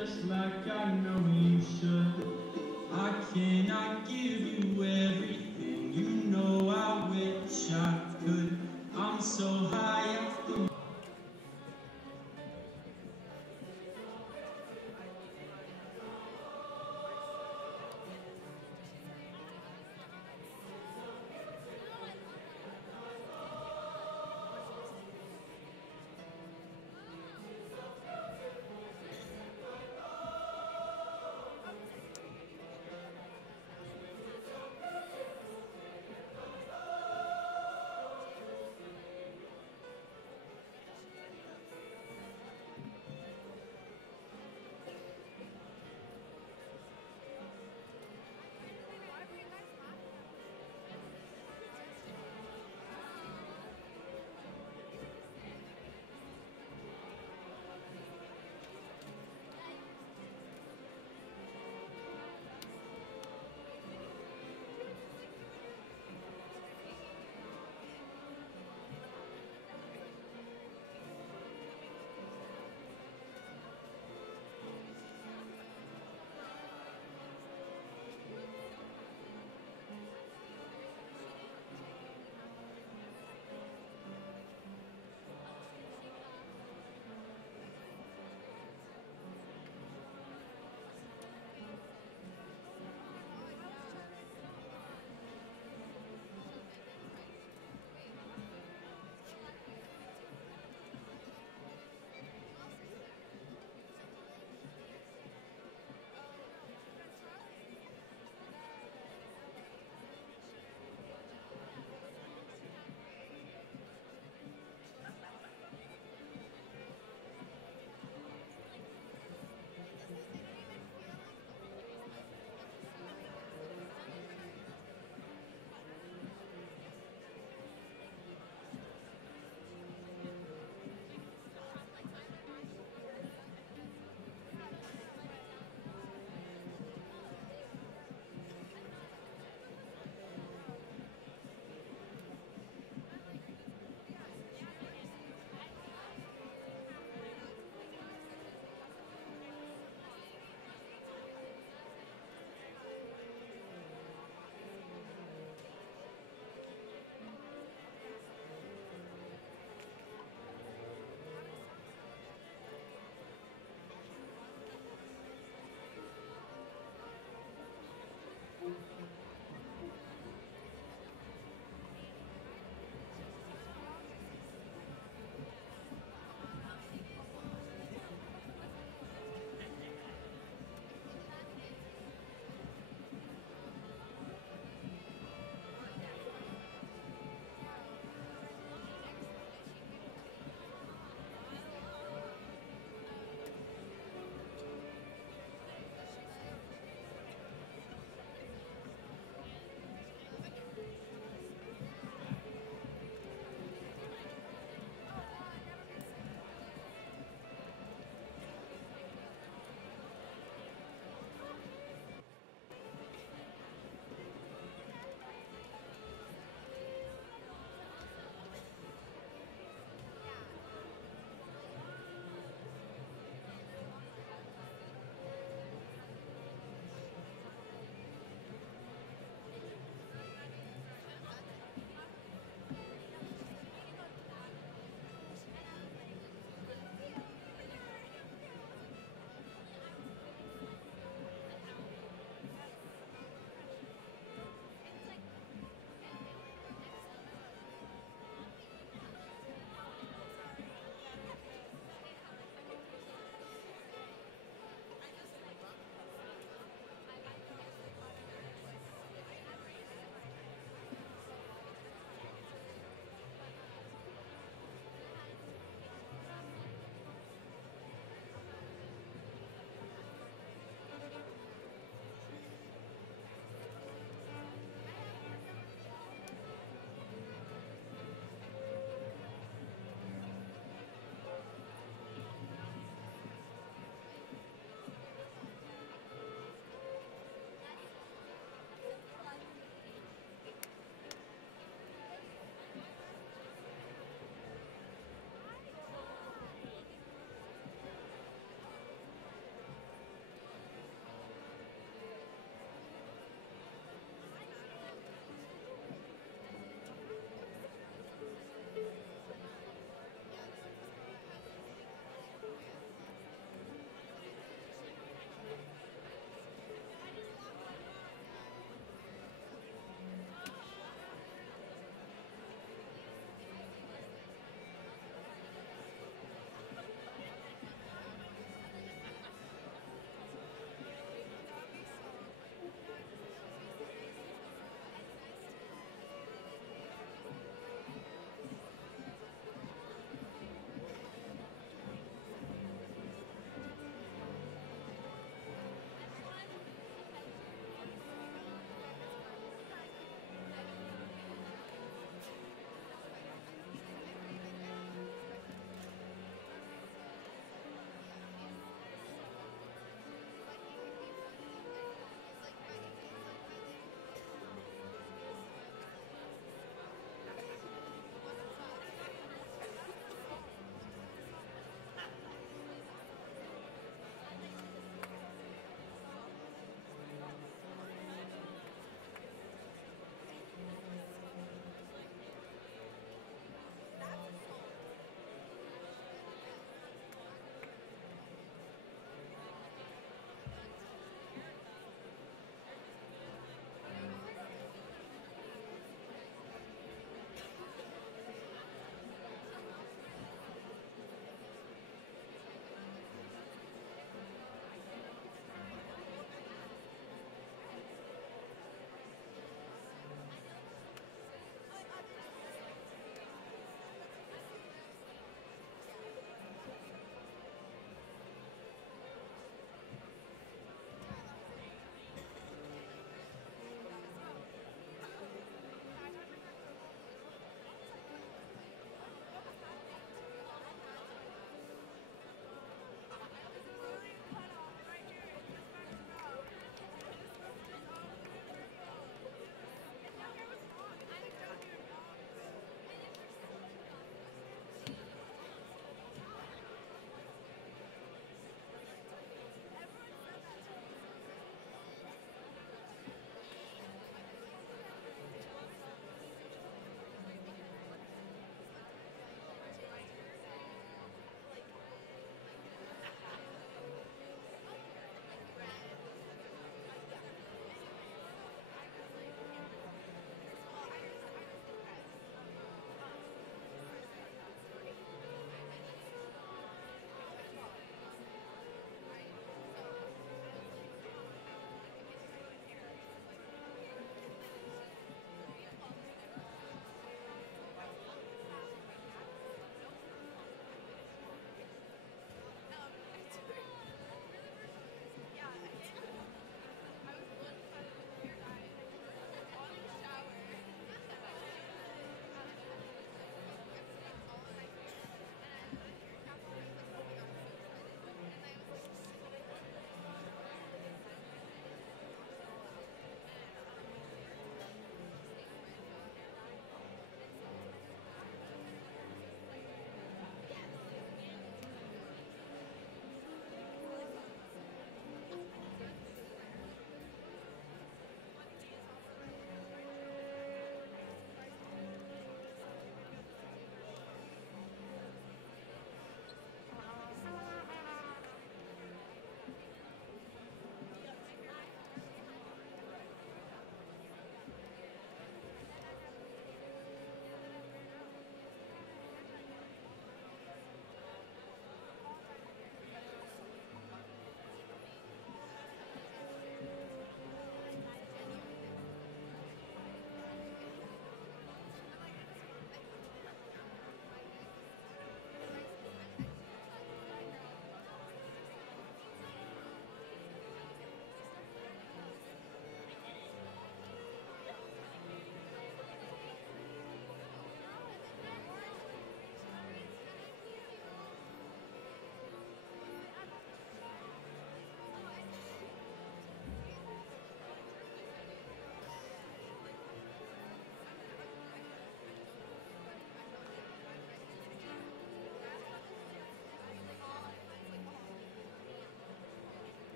just like I know you should. I cannot give you everything, you know I wish I could. I'm so high off the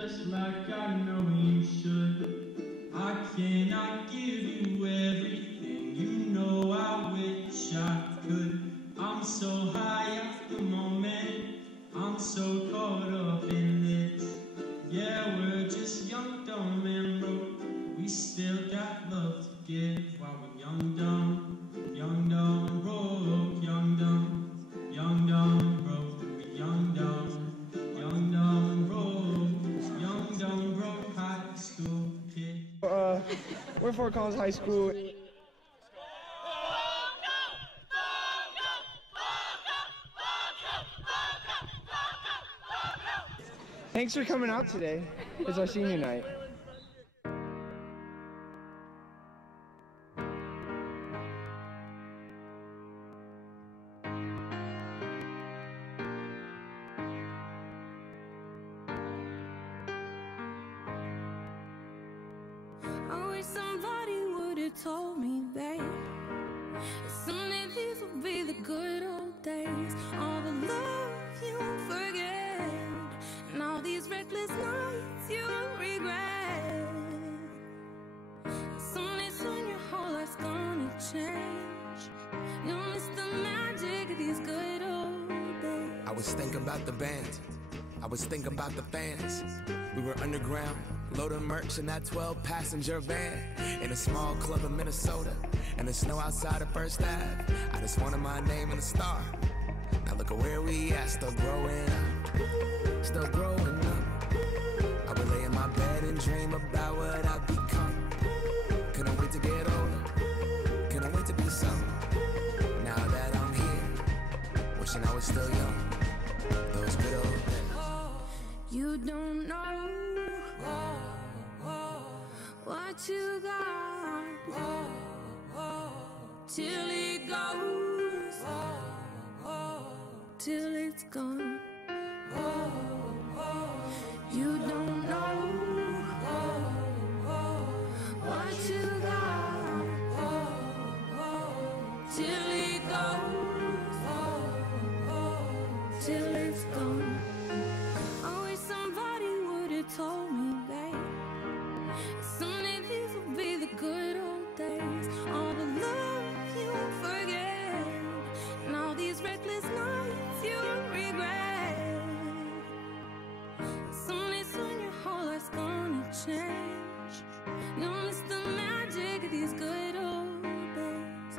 just like I know you should. I cannot give you everything, you know I wish I could. I'm so high at the moment, I'm so caught up in this. Yeah, we're just young, dumb, and broke. We still got love to give while we're young, dumb, broke, young, dumb, broke. Young, dumb, broke, we're young, dumb, broke, high school kid. We're Fort Collins High School. Thanks for coming out today. It's our senior night. I wish somebody would have told me, babe, someday these will be the good old days. All the love you won't forget, and all these reckless nights you won't regret. Someday soon your whole life's gonna change. You'll miss the magic of these good old days. I was thinking about the band, I was thinking about the fans. We were underground, loading merch in that 12-passenger van, in a small club in Minnesota, and the snow outside of First Ave. I just wanted my name and a star. Now look at where we at, still growing up, still growing up. I would lay in my bed and dream about what I'd become. Couldn't wait to get older, couldn't wait to be something. Now that I'm here, wishing I was still young, those good old days. You don't know what you got till it goes, till it's gone. You don't know what you got till it goes, till it's gone. I wish somebody would have told me, babe, someday these will be the good old days. All the love you won't forget, and all these reckless nights you won't regret. Someday soon your whole life's gonna change. You'll miss the magic of these good old days.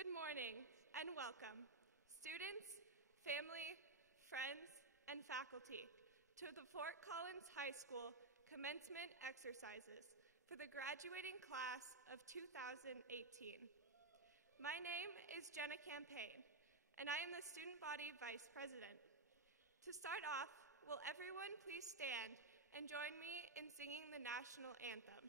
Good morning and welcome, students, family, friends, and faculty, to the Fort Collins High School commencement exercises for the graduating class of 2018. My name is Jenna Campaign, and I am the Student Body Vice President. To start off, will everyone please stand and join me in singing the national anthem?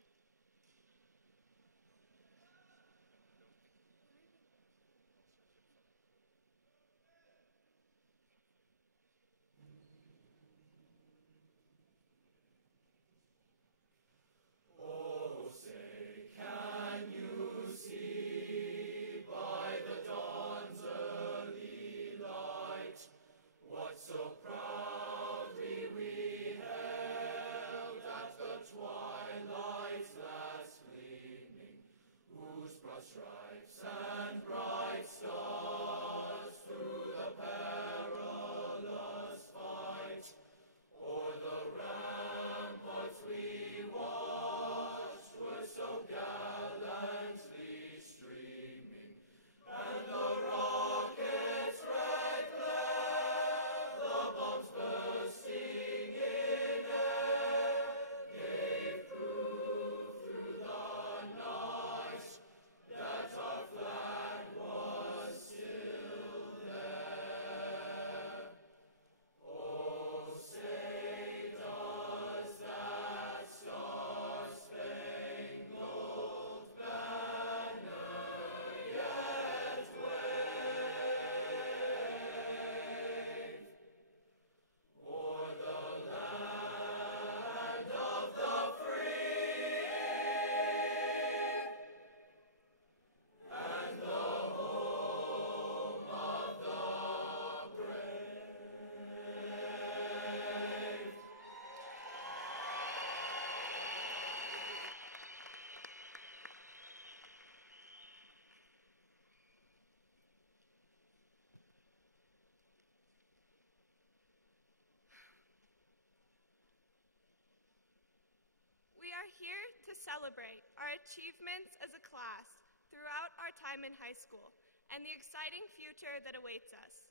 We are here to celebrate our achievements as a class throughout our time in high school and the exciting future that awaits us.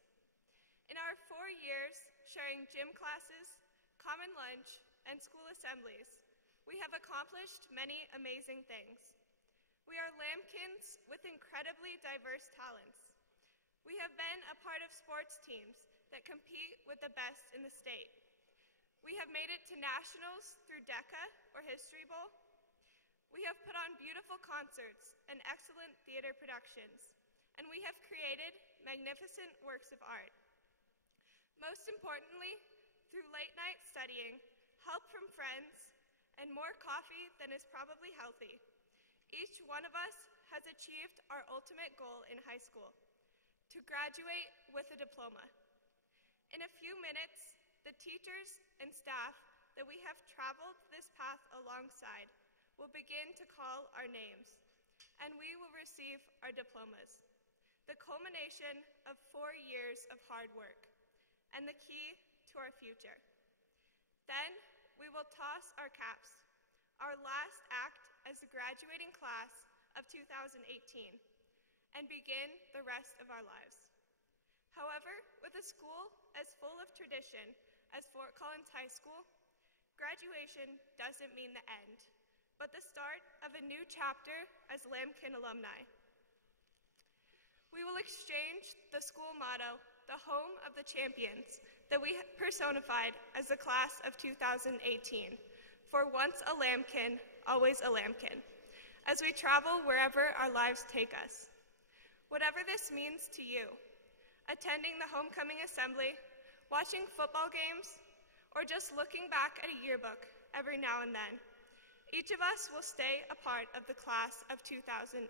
In our 4 years sharing gym classes, common lunch, and school assemblies, we have accomplished many amazing things. We are lambkins with incredibly diverse talents. We have been a part of sports teams that compete with the best in the state. We have made it to nationals through DECA or History Bowl. We have put on beautiful concerts and excellent theater productions, and we have created magnificent works of art. Most importantly, through late-night studying, help from friends, and more coffee than is probably healthy, each one of us has achieved our ultimate goal in high school: to graduate with a diploma. In a few minutes, the teachers and staff that we have traveled this path alongside will begin to call our names, and we will receive our diplomas, the culmination of 4 years of hard work, and the key to our future. Then we will toss our caps, our last act as the graduating class of 2018, and begin the rest of our lives. However, with a school as full of tradition as Fort Collins High School, graduation doesn't mean the end, but the start of a new chapter as Lambkin alumni. We will exchange the school motto, the home of the champions, that we personified as the class of 2018, for once a Lambkin, always a Lambkin, as we travel wherever our lives take us. Whatever this means to you, attending the homecoming assembly, watching football games, or just looking back at a yearbook every now and then, each of us will stay a part of the class of 2018.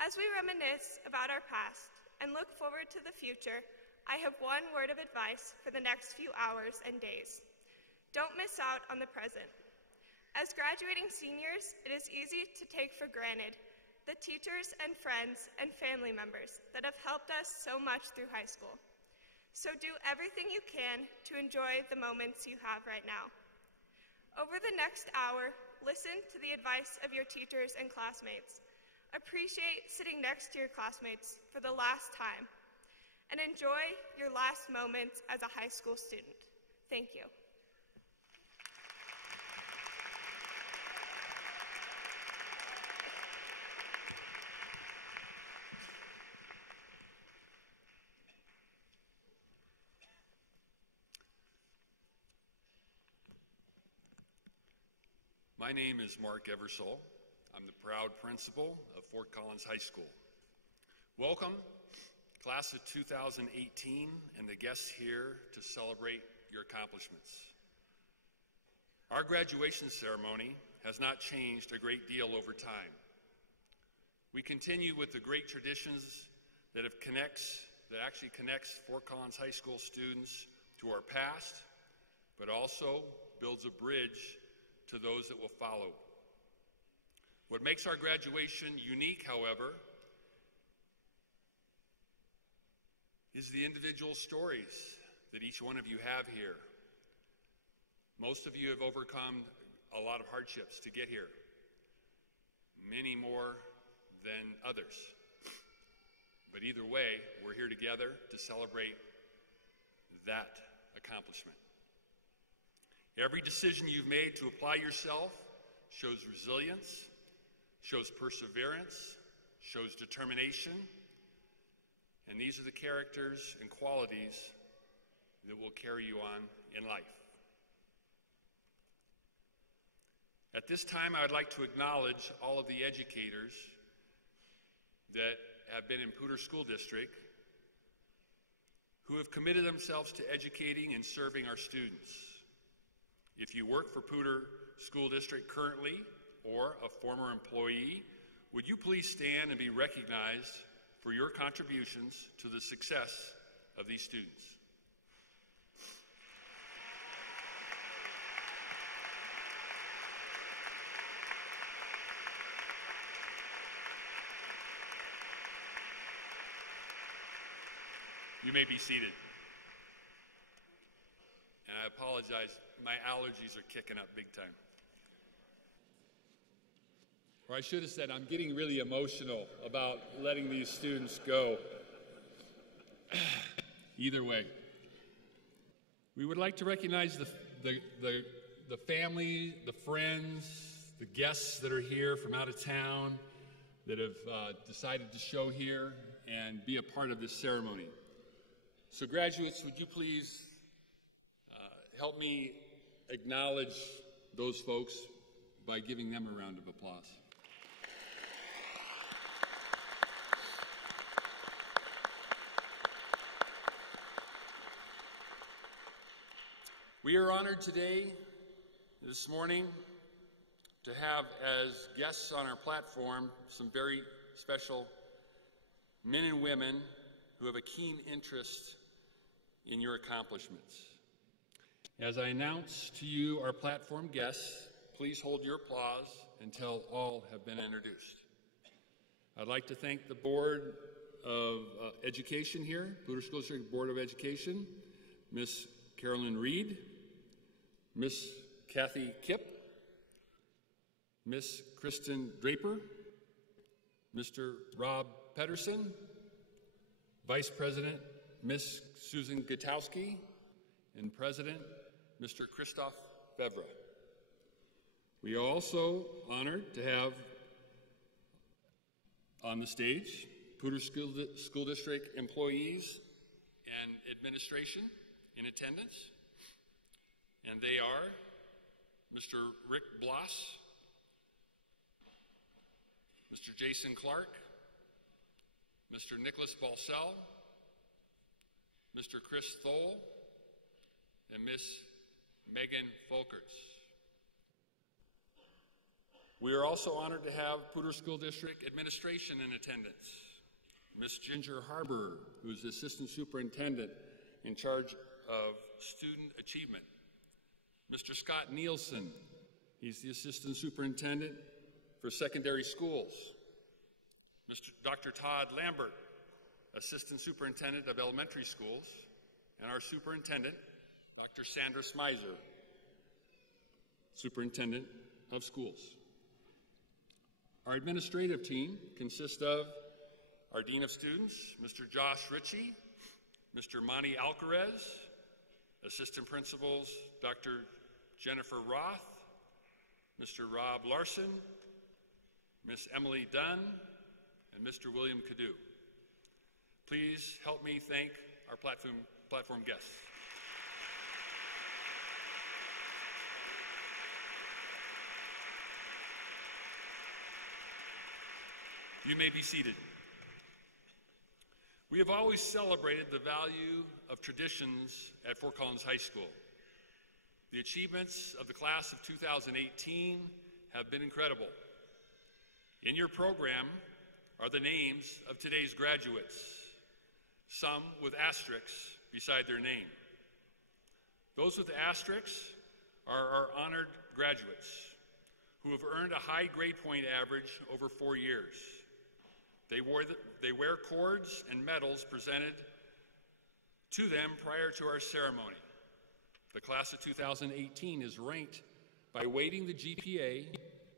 As we reminisce about our past and look forward to the future, I have one word of advice for the next few hours and days. Don't miss out on the present. As graduating seniors, it is easy to take for granted the teachers and friends and family members that have helped us so much through high school. So do everything you can to enjoy the moments you have right now. Over the next hour, listen to the advice of your teachers and classmates appreciate sitting next to your classmates for the last time, and enjoy your last moments as a high school student. Thank you. My name is Mark Eversole. I'm the proud principal of Fort Collins High School. Welcome, class of 2018, and the guests here to celebrate your accomplishments. Our graduation ceremony has not changed a great deal over time. We continue with the great traditions that actually connects Fort Collins High School students to our past, but also builds a bridge to those that will follow. What makes our graduation unique, however, is the individual stories that each one of you have here. Most of you have overcome a lot of hardships to get here, many more than others. But either way, we're here together to celebrate that accomplishment. Every decision you've made to apply yourself shows resilience, shows perseverance, shows determination, and these are the characters and qualities that will carry you on in life. At this time, I would like to acknowledge all of the educators that have been in Poudre School District who have committed themselves to educating and serving our students. If you work for Poudre School District currently or a former employee, would you please stand and be recognized for your contributions to the success of these students? You may be seated. And I apologize, my allergies are kicking up big time. Or I should have said, I'm getting really emotional about letting these students go. Either way. We would like to recognize the family, the friends, the guests that are here from out of town that have decided to show here and be a part of this ceremony. So graduates, would you please help me acknowledge those folks by giving them a round of applause. We are honored today, this morning, to have as guests on our platform some very special men and women who have a keen interest in your accomplishments. As I announce to you our platform guests, please hold your applause until all have been introduced. I'd like to thank the Board of Education here, Poudre School District Board of Education, Miss Carolyn Reed, Miss Kathy Kipp, Miss Kristen Draper, Mr. Rob Pedersen, Vice President Miss Susan Gutowski, and President Mr. Christophe Fevre. We are also honored to have on the stage Poudre School District employees and administration in attendance. And they are Mr. Rick Bloss, Mr. Jason Clark, Mr. Nicholas Balsell, Mr. Chris Thole, and Miss Megan Folkerts. We are also honored to have Poudre School District administration in attendance. Miss Ginger Harbour, who is the Assistant Superintendent in charge of student achievement. Mr. Scott Nielsen, he's the Assistant Superintendent for secondary schools. Dr. Todd Lambert, Assistant Superintendent of elementary schools, and our Superintendent, Dr. Sandra Smizer, Superintendent of schools. Our administrative team consists of our Dean of Students, Mr. Josh Ritchie, Mr. Monty Alcarez, Assistant Principals, Dr. Jennifer Roth, Mr. Rob Larson, Miss Emily Dunn, and Mr. William Cadu. Please help me thank our platform guests. You may be seated. We have always celebrated the value of traditions at Fort Collins High School. The achievements of the class of 2018 have been incredible. In your program are the names of today's graduates, some with asterisks beside their name. Those with asterisks are our honored graduates who have earned a high grade point average over 4 years. They wear cords and medals presented to them prior to our ceremony. The class of 2018 is ranked by weighting the GPA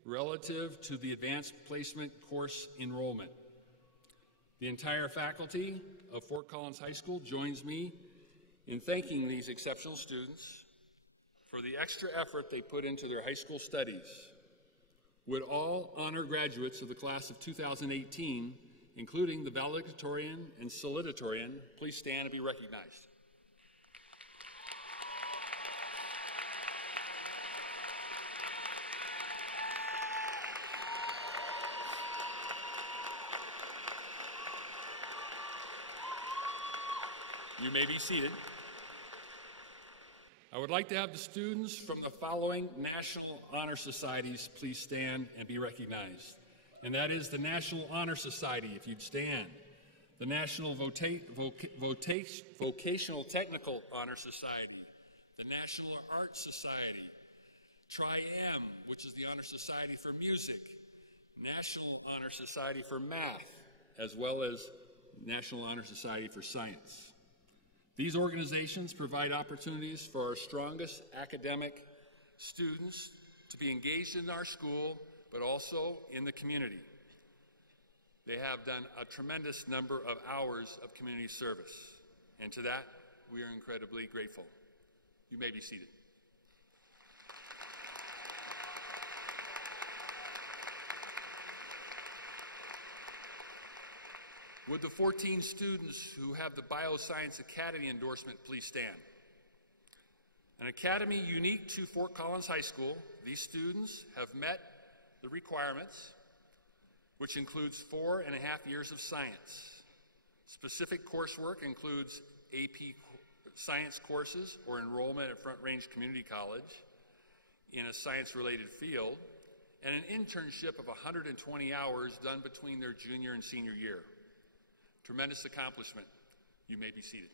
relative to the advanced placement course enrollment. The entire faculty of Fort Collins High School joins me in thanking these exceptional students for the extra effort they put into their high school studies. Would all honor graduates of the class of 2018, including the valedictorian and salutatorian, please stand and be recognized. You may be seated. I would like to have the students from the following National Honor Societies please stand and be recognized. And that is the National Honor Society, if you'd stand. The National Vocational Technical Honor Society. The National Art Society. Tri-M, which is the Honor Society for Music. National Honor Society for Math, as well as National Honor Society for Science. These organizations provide opportunities for our strongest academic students to be engaged in our school, but also in the community. They have done a tremendous number of hours of community service, and to that, we are incredibly grateful. You may be seated. Would the 14 students who have the Bioscience Academy endorsement please stand? An academy unique to Fort Collins High School, these students have met the requirements, which includes 4.5 years of science. Specific coursework includes AP science courses or enrollment at Front Range Community College in a science-related field, and an internship of 120 hours done between their junior and senior year. Tremendous accomplishment. You may be seated.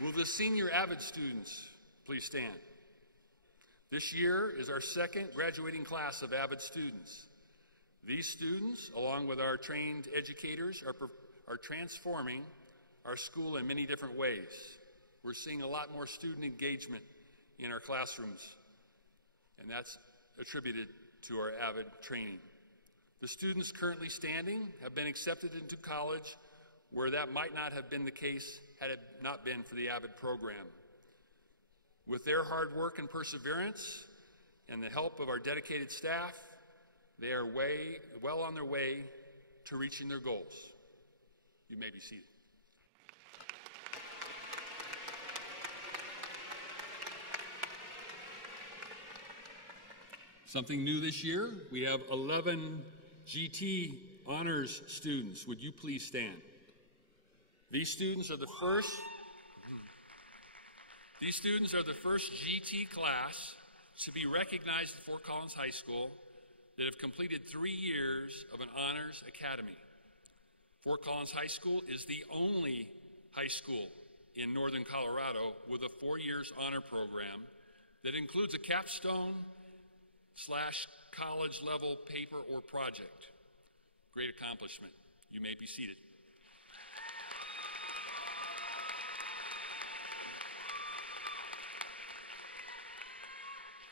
Will the senior AVID students please stand? This year is our second graduating class of AVID students. These students, along with our trained educators, are transforming our school in many different ways. We're seeing a lot more student engagement in our classrooms, and that's attributed to our AVID training. The students currently standing have been accepted into college where that might not have been the case had it not been for the AVID program. With their hard work and perseverance and the help of our dedicated staff, they are well on their way to reaching their goals. You may be seated. Something new this year, we have 11 GT honors students. Would you please stand? These students are the first GT class to be recognized at Fort Collins High School that have completed 3 years of an honors academy. Fort Collins High School is the only high school in northern Colorado with a 4 years honor program that includes a capstone / college level paper or project. Great accomplishment. You may be seated.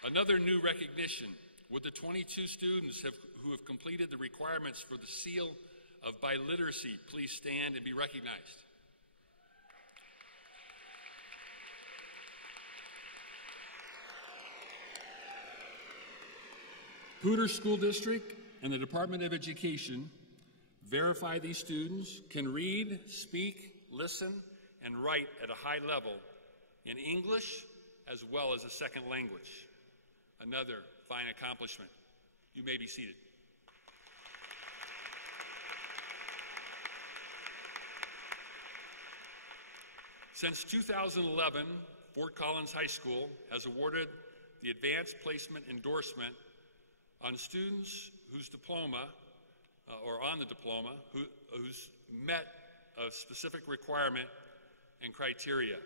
Another new recognition: would the 22 students who have completed the requirements for the seal of biliteracy please stand and be recognized? Poudre School District and the Department of Education verify these students can read, speak, listen, and write at a high level in English as well as a second language. Another fine accomplishment. You may be seated. Since 2011, Fort Collins High School has awarded the Advanced Placement Endorsement on students whose diploma, or on the diploma, who's met a specific requirement and criteria.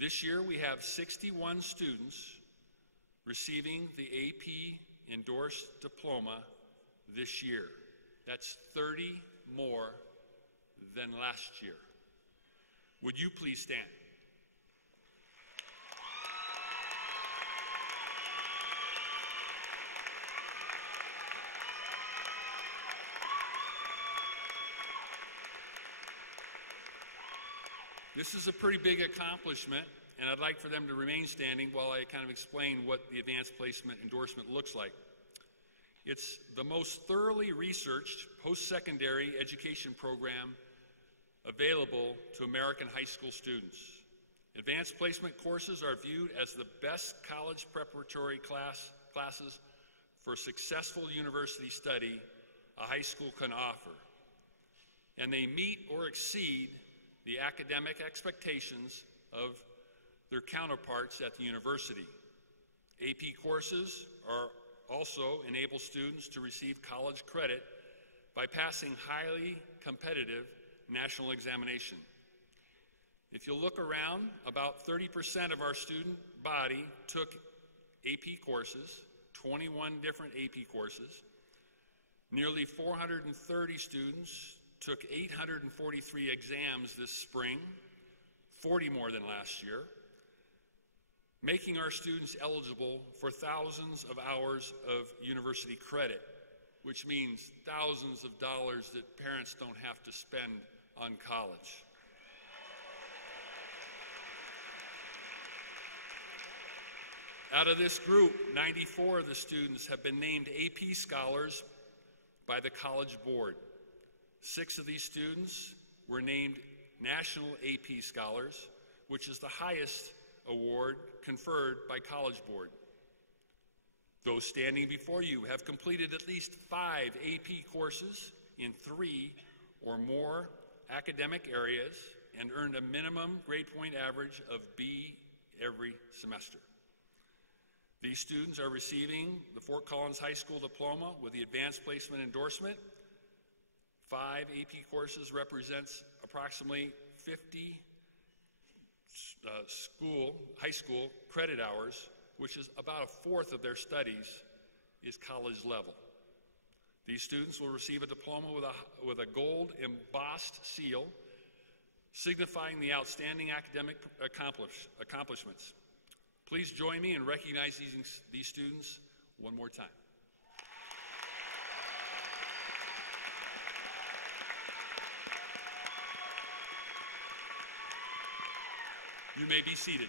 This year we have 61 students receiving the AP endorsed diploma this year. That's 30 more than last year. Would you please stand? This is a pretty big accomplishment, and I'd like for them to remain standing while I kind of explain what the advanced placement endorsement looks like. It's the most thoroughly researched post-secondary education program available to American high school students. Advanced placement courses are viewed as the best college preparatory classes for successful university study a high school can offer, and they meet or exceed the academic expectations of their counterparts at the university. AP courses also enable students to receive college credit by passing highly competitive national examination. If you look around, about 30% of our student body took AP courses, 21 different AP courses. Nearly 430 students took 843 exams this spring, 40 more than last year, making our students eligible for thousands of hours of university credit, which means thousands of dollars that parents don't have to spend on college. Out of this group, 94 of the students have been named AP Scholars by the College Board. 6 of these students were named National AP Scholars, which is the highest award conferred by College Board. Those standing before you have completed at least 5 AP courses in 3 or more academic areas and earned a minimum grade point average of B every semester. These students are receiving the Fort Collins High School diploma with the advanced placement endorsement. 5 AP courses represents approximately 50 high school credit hours, which is about a fourth of their studies is college level. These students will receive a diploma with a gold embossed seal signifying the outstanding academic accomplishments. Please join me in recognizing these students one more time. You may be seated.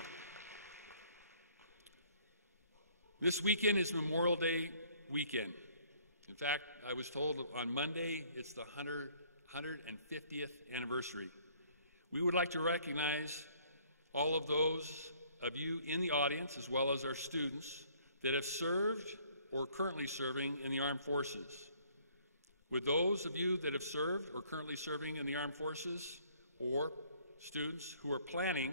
This weekend is Memorial Day weekend. In fact, I was told on Monday it's the 150th anniversary. We would like to recognize all of those of you in the audience, as well as our students, that have served or currently serving in the armed forces. With those of you that have served or currently serving in the armed forces, or students who are planning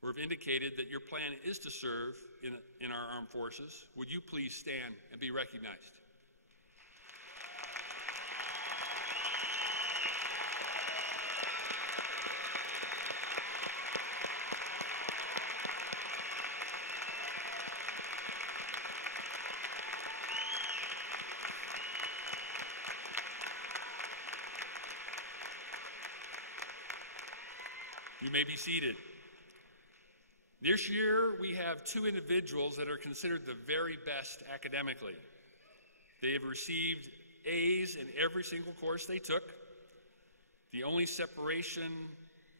or have indicated that your plan is to serve in our armed forces, would you please stand and be recognized? You may be seated. This year, we have two individuals that are considered the very best academically. They have received A's in every single course they took. The only separation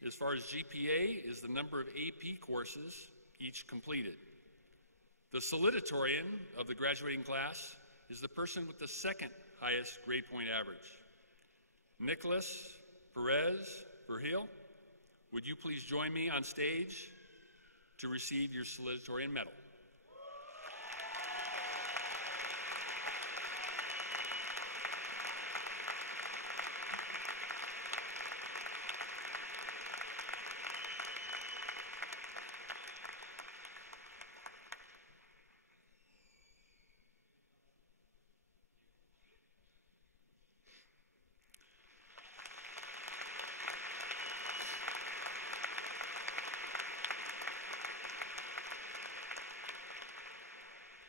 as far as GPA is the number of AP courses each completed. The salutatorian of the graduating class is the person with the second highest grade point average. Nicholas Perez Verheel, would you please join me on stage to receive your salutatorian medal?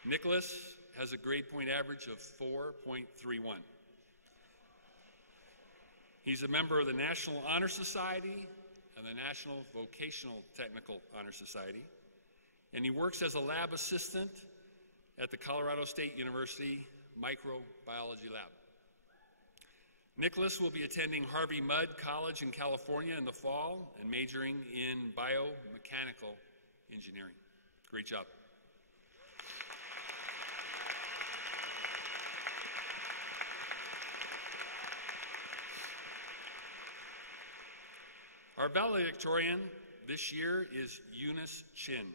Nicholas has a grade point average of 4.31. He's a member of the National Honor Society and the National Vocational Technical Honor Society, and he works as a lab assistant at the Colorado State University Microbiology Lab. Nicholas will be attending Harvey Mudd College in California in the fall and majoring in biomechanical engineering. Great job. Our valedictorian this year is Eunice Chin.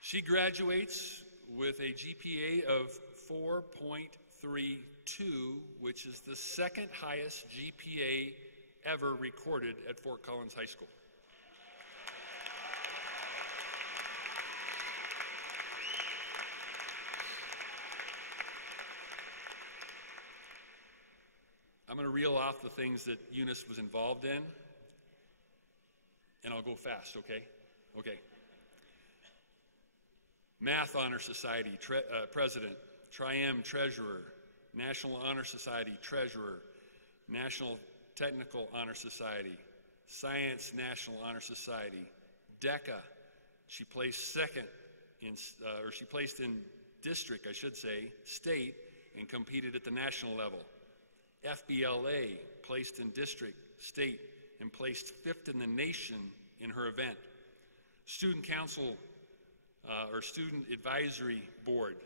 She graduates with a GPA of 4.32, which is the second highest GPA ever recorded at Fort Collins High School. I'm going to reel off the things that Eunice was involved in, and I'll go fast, okay? Okay. Math Honor Society President, Tri-M Treasurer, National Honor Society Treasurer, National Technical Honor Society, Science National Honor Society, DECA. She placed second in, she placed in district, I should say, state, and competed at the national level. FBLA placed in district, state, and placed fifth in the nation in her event. Student Council or Student Advisory Board,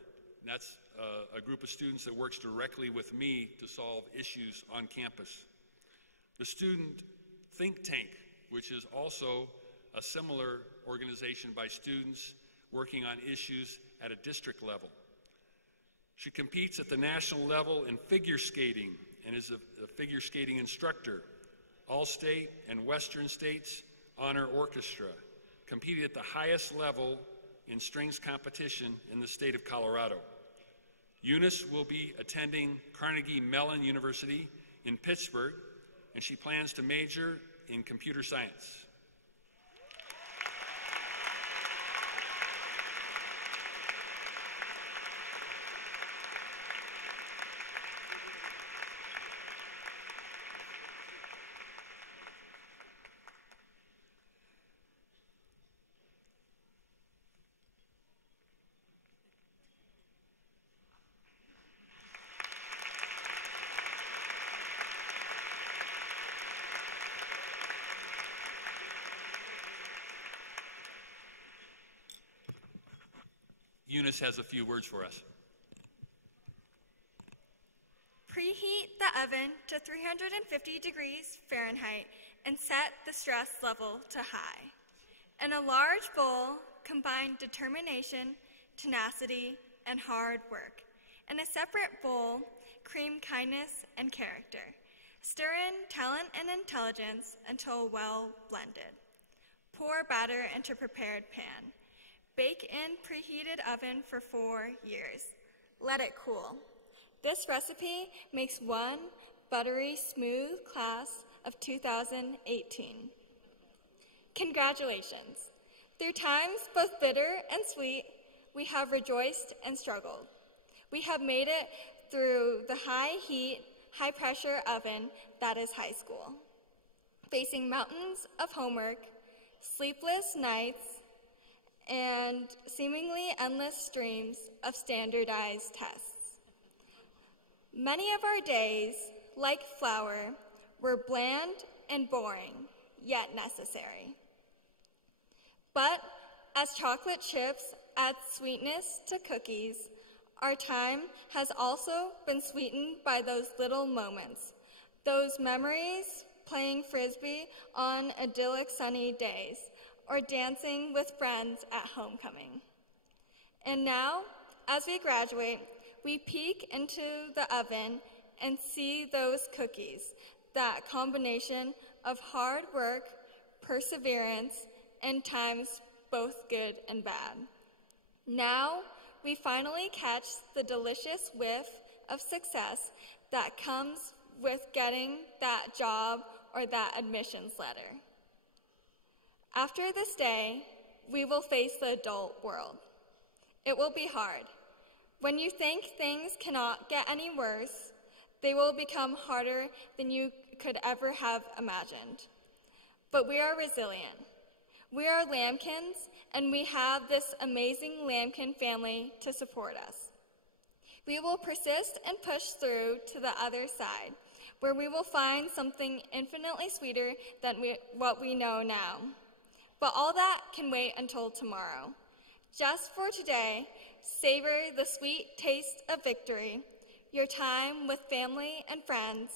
that's a group of students that works directly with me to solve issues on campus. The Student Think Tank, which is also a similar organization by students working on issues at a district level. She competes at the national level in figure skating and is a figure skating instructor. All-state and Western States Honor Orchestra. Competed at the highest level in strings competition in the state of Colorado. Eunice will be attending Carnegie Mellon University in Pittsburgh, and she plans to major in computer science. Eunice has a few words for us. Preheat the oven to 350 degrees Fahrenheit and set the stress level to high. In a large bowl, combine determination, tenacity, and hard work. In a separate bowl, cream kindness and character. Stir in talent and intelligence until well blended. Pour batter into prepared pan. Bake in preheated oven for 4 years. Let it cool. This recipe makes one buttery smooth class of 2018. Congratulations. Through times both bitter and sweet, we have rejoiced and struggled. We have made it through the high heat, high pressure oven that is high school, facing mountains of homework, sleepless nights, and seemingly endless streams of standardized tests. Many of our days, like flour, were bland and boring, yet necessary. But as chocolate chips add sweetness to cookies, our time has also been sweetened by those little moments, those memories playing frisbee on idyllic sunny days, or dancing with friends at homecoming. And now, as we graduate, we peek into the oven and see those cookies, that combination of hard work, perseverance, and times both good and bad. Now, we finally catch the delicious whiff of success that comes with getting that job or that admissions letter. After this day, we will face the adult world. It will be hard. When you think things cannot get any worse, they will become harder than you could ever have imagined. But we are resilient. We are lambkins, and we have this amazing lambkin family to support us. We will persist and push through to the other side, where we will find something infinitely sweeter than what we know now. But all that can wait until tomorrow. Just for today, savor the sweet taste of victory, your time with family and friends,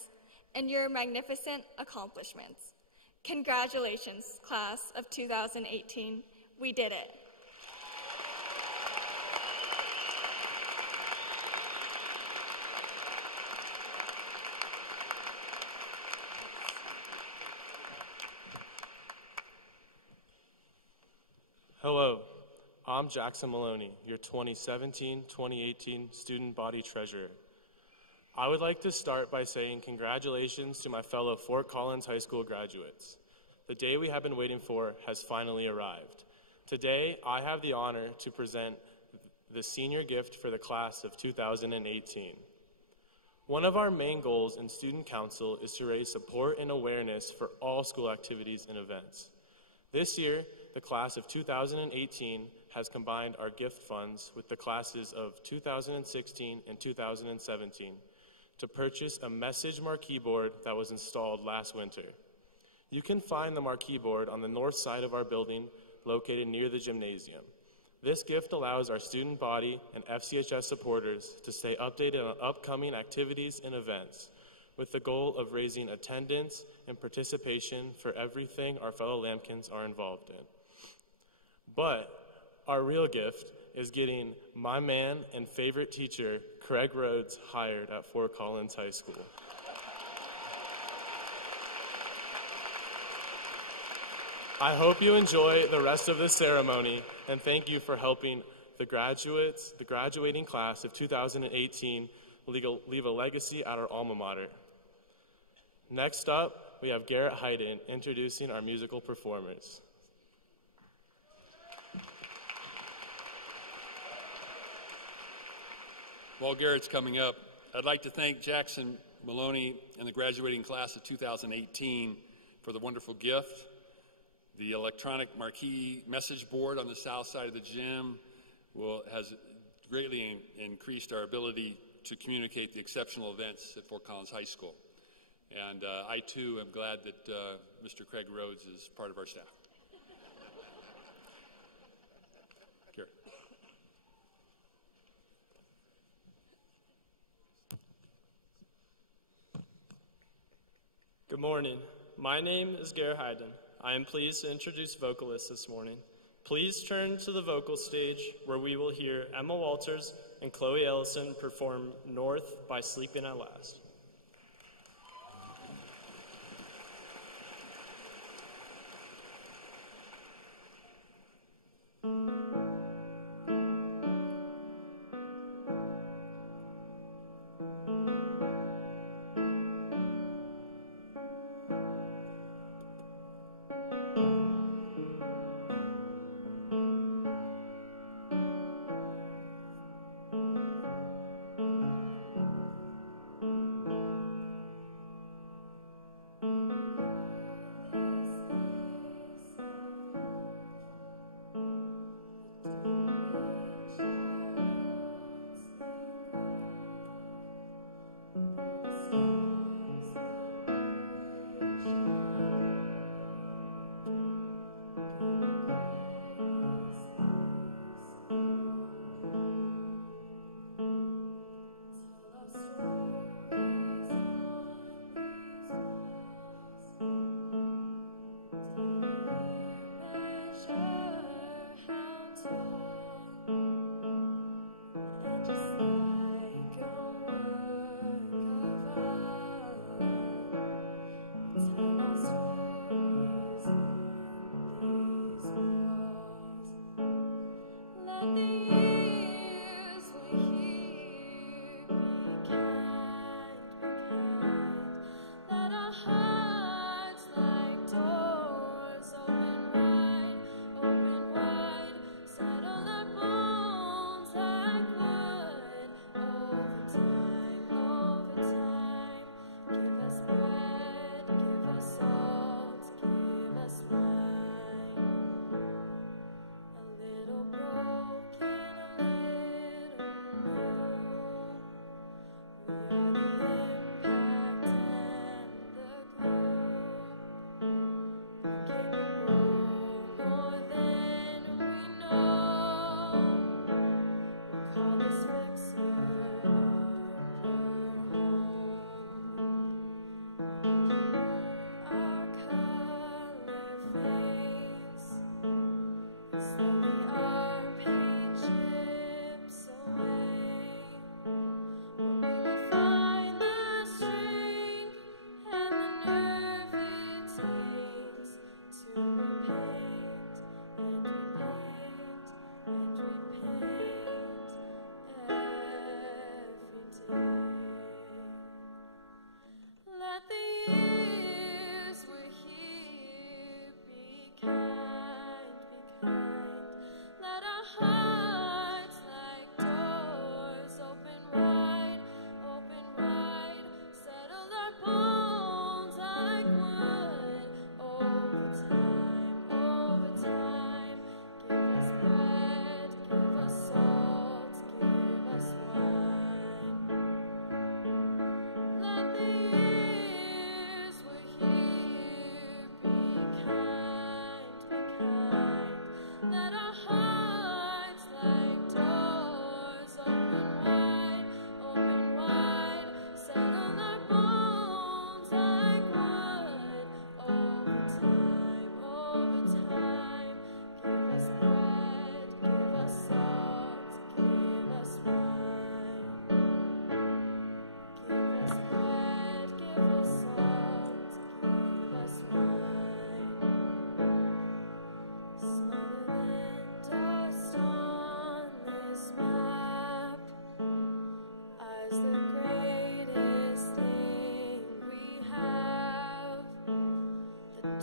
and your magnificent accomplishments. Congratulations, class of 2018. We did it. Hello, I'm Jackson Maloney, your 2017-2018 Student Body Treasurer. I would like to start by saying congratulations to my fellow Fort Collins High School graduates. The day we have been waiting for has finally arrived. Today, I have the honor to present the senior gift for the class of 2018. One of our main goals in Student Council is to raise support and awareness for all school activities and events. This year, the class of 2018 has combined our gift funds with the classes of 2016 and 2017 to purchase a message marquee board that was installed last winter. You can find the marquee board on the north side of our building located near the gymnasium. This gift allows our student body and FCHS supporters to stay updated on upcoming activities and events with the goal of raising attendance and participation for everything our fellow lambkins are involved in. But our real gift is getting my man and favorite teacher, Craig Rhodes, hired at Fort Collins High School. I hope you enjoy the rest of the ceremony, and thank you for helping the graduating class of 2018 leave a legacy at our alma mater. Next up, we have Garrett Hayden introducing our musical performers. While Garrett's coming up, I'd like to thank Jackson Maloney and the graduating class of 2018 for the wonderful gift. The electronic marquee message board on the south side of the gym has greatly increased our ability to communicate the exceptional events at Fort Collins High School. And I, too, am glad that Mr. Craig Rhodes is part of our staff. Garrett. Good morning. My name is Garrett Hayden. I am pleased to introduce vocalists this morning. Please turn to the vocal stage where we will hear Emma Walters and Chloe Ellison perform North by Sleeping at Last.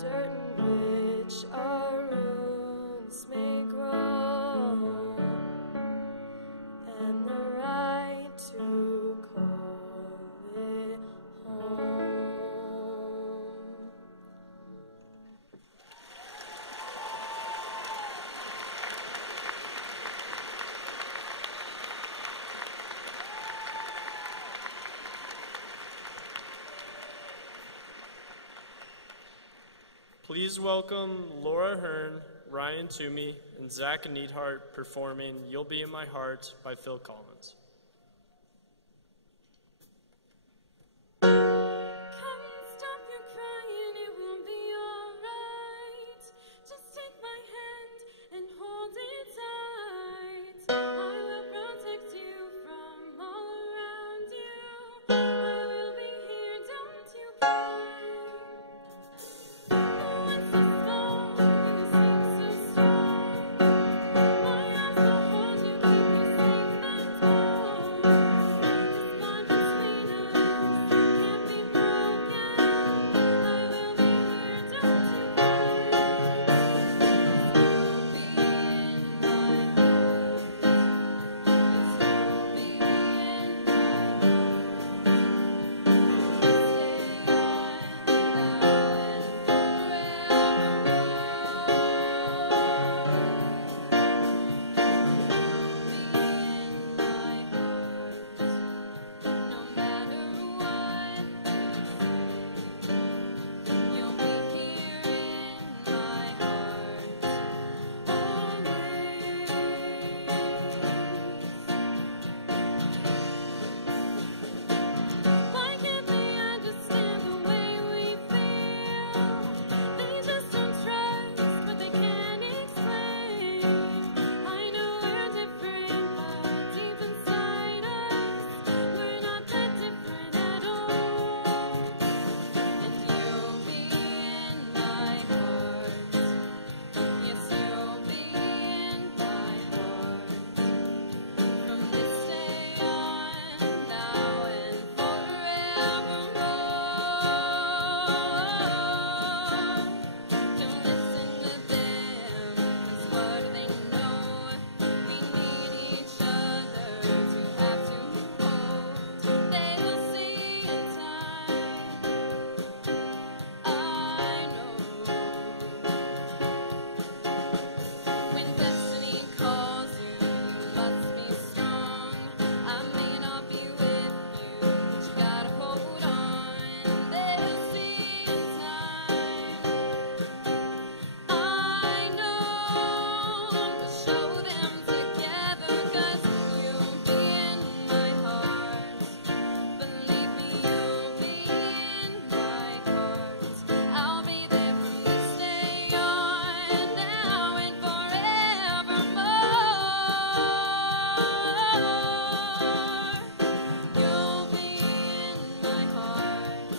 dirt in which our roots may grow, and the right to call it home. Please welcome Laura Hearn, Ryan Toomey, and Zach Neidhart performing You'll Be in My Heart by Phil Collins. Come stop your crying, it will be alright. Just take my hand and hold it tight. I will protect you from all around you. I will be here, don't you cry. Once you fall, you will sing so strong. My arms will hold you, keep you safe and warm. This bond between us can't be broken. I will be here, don't you cry. You'll be here in my heart, always. Why can't they understand the way we feel? They just don't trust what they can't explain. I know we're different, but deep inside us, we're not that different at all. And you'll be in my heart. Yes, you'll be in my heart. From this day on, now and forevermore. Don't listen to them, 'cause what do they know? We need each other to have to hold. They'll see in time, I know. When destiny calls you, you must be strong. I may not be with you, but you gotta hold on. They'll see in time, I know. We'll show them together, 'cause you'll be in my heart. Believe me, you'll be in my heart. I'll be there from this day on, now and forevermore. You'll be in my heart,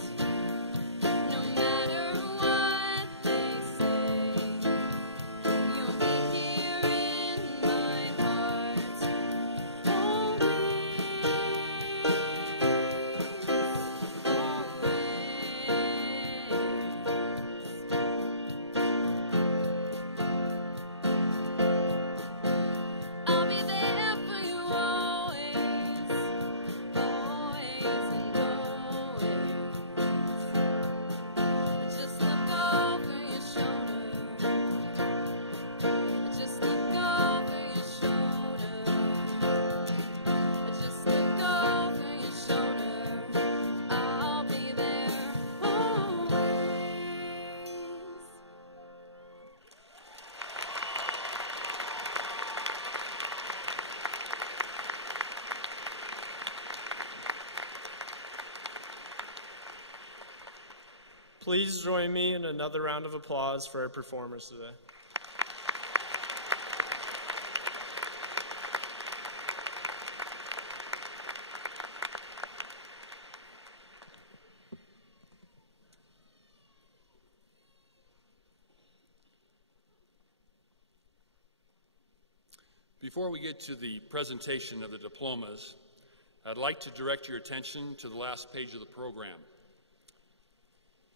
no matter what they say. You'll be here in my heart, I'll be there for you always, always and always. Just look over your shoulder. Just look over your shoulder. Just look over your shoulder. I'll be there always. Please join me in another round of applause for our performers today. Before we get to the presentation of the diplomas, I'd like to direct your attention to the last page of the program.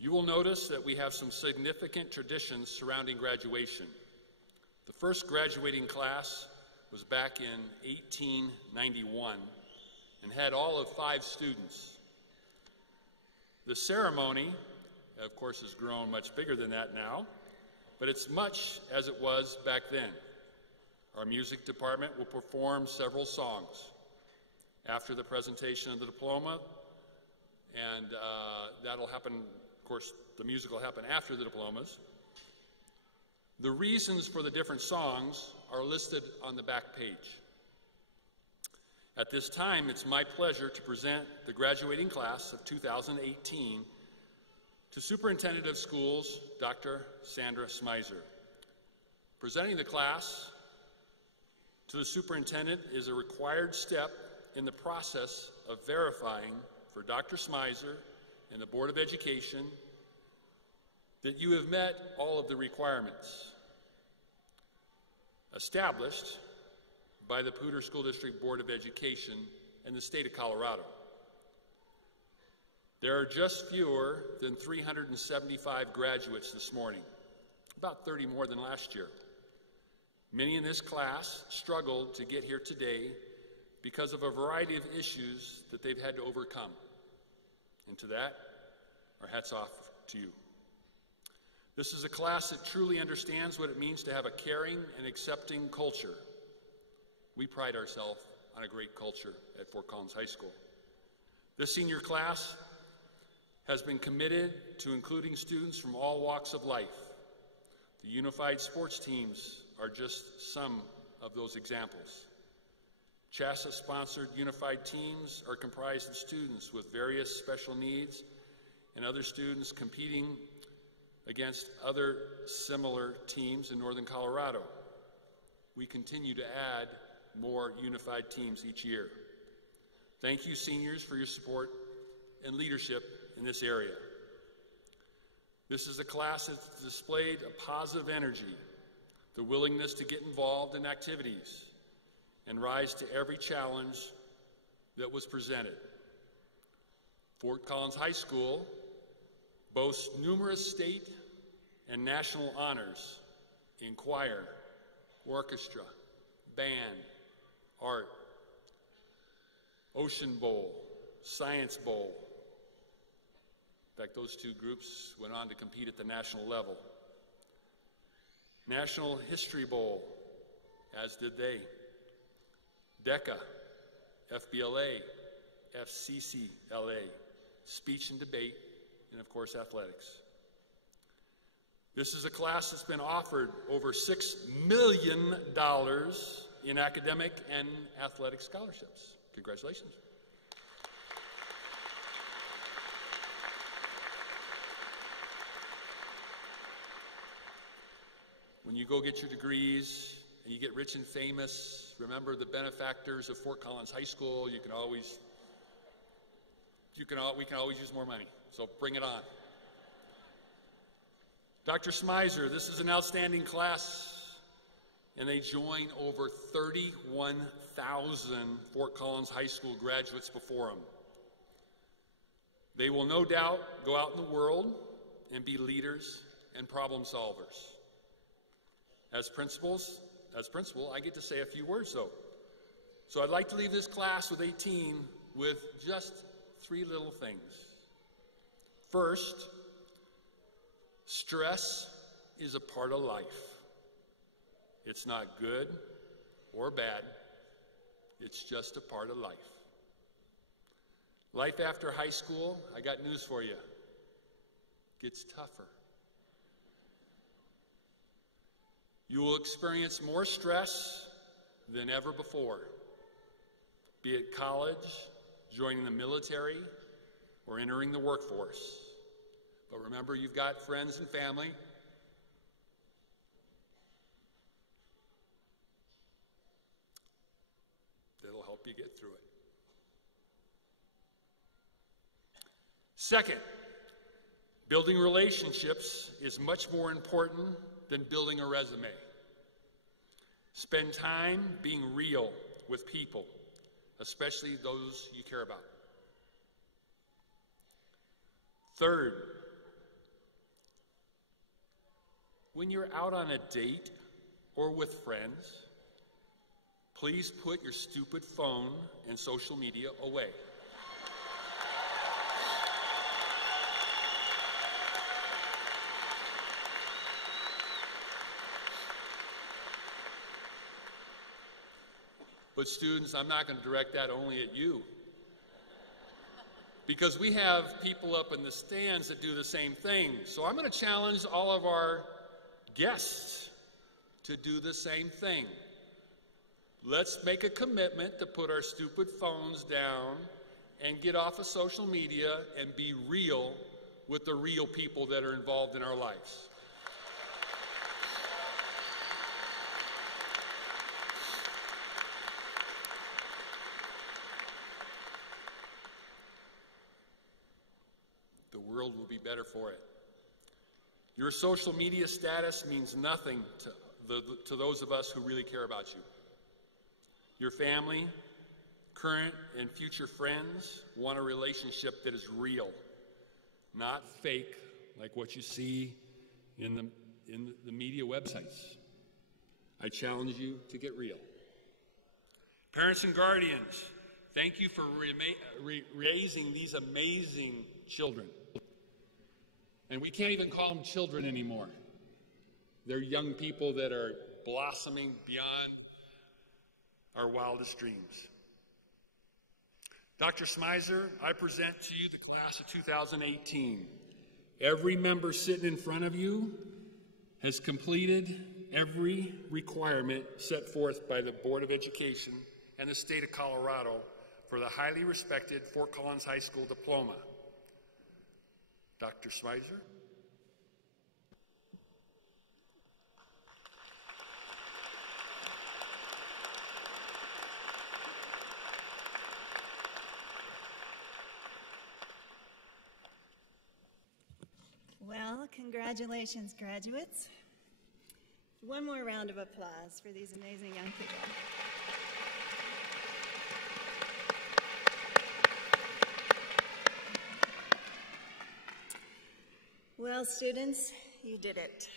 You will notice that we have some significant traditions surrounding graduation. The first graduating class was back in 1891 and had all of 5 students. The ceremony, of course, has grown much bigger than that now, but it's much as it was back then. Our music department will perform several songs after the presentation of the diploma, and that'll happen, of course, the music will happen after the diplomas. The reasons for the different songs are listed on the back page. At this time, it's my pleasure to present the graduating class of 2018 to Superintendent of Schools, Dr. Sandra Smizer. Presenting the class to the superintendent is a required step in the process of verifying for Dr. Smizer and the Board of Education that you have met all of the requirements established by the Poudre School District Board of Education and the state of Colorado. There are just fewer than 375 graduates this morning, about 30 more than last year. Many in this class struggled to get here today because of a variety of issues that they've had to overcome. And to that, our hats off to you. This is a class that truly understands what it means to have a caring and accepting culture. We pride ourselves on a great culture at Fort Collins High School. This senior class has been committed to including students from all walks of life. The unified sports teams are just some of those examples. CHASA-sponsored unified teams are comprised of students with various special needs and other students competing against other similar teams in northern Colorado. We continue to add more unified teams each year. Thank you, seniors, for your support and leadership in this area. This is a class that's displayed a positive energy, the willingness to get involved in activities, and rise to every challenge that was presented. Fort Collins High School boasts numerous state and national honors in choir, orchestra, band, art, Ocean Bowl, Science Bowl. In fact, those 2 groups went on to compete at the national level. National History Bowl, as did they. DECA, FBLA, FCCLA, speech and debate, and of course athletics. This is a class that's been offered over $6 million in academic and athletic scholarships. Congratulations. When you go get your degrees and you get rich and famous, remember the benefactors of Fort Collins High School. We can always use more money, so bring it on. Dr. Smizer, this is an outstanding class, and they join over 31,000 Fort Collins High School graduates before them. They will no doubt go out in the world and be leaders and problem solvers. As principal, I get to say a few words, though. So I'd like to leave this class with 18 with just 3 little things. First, stress is a part of life. It's not good or bad. It's just a part of life. Life after high school, I got news for you, gets tougher. You will experience more stress than ever before, be it college, joining the military, or entering the workforce. But remember, you've got friends and family. That'll help you get through it. Second, building relationships is much more important than building a resume. Spend time being real with people, especially those you care about. Third, when you're out on a date or with friends, please put your stupid phone and social media away. But students, I'm not going to direct that only at you, because we have people up in the stands that do the same thing. So I'm going to challenge all of our guests to do the same thing. Let's make a commitment to put our stupid phones down and get off of social media and be real with the real people that are involved in our lives. The world will be better for it. Your social media status means nothing to those of us who really care about you. Your family, current and future friends want a relationship that is real, not fake like what you see in the media websites. I challenge you to get real. Parents and guardians, thank you for raising these amazing children. And we can't even call them children anymore. They're young people that are blossoming beyond our wildest dreams. Dr. Smizer, I present to you the class of 2018. Every member sitting in front of you has completed every requirement set forth by the Board of Education and the state of Colorado for the highly respected Fort Collins High School diploma. Dr. Smizer? Well, congratulations, graduates. One more round of applause for these amazing young people. Well, students, you did it.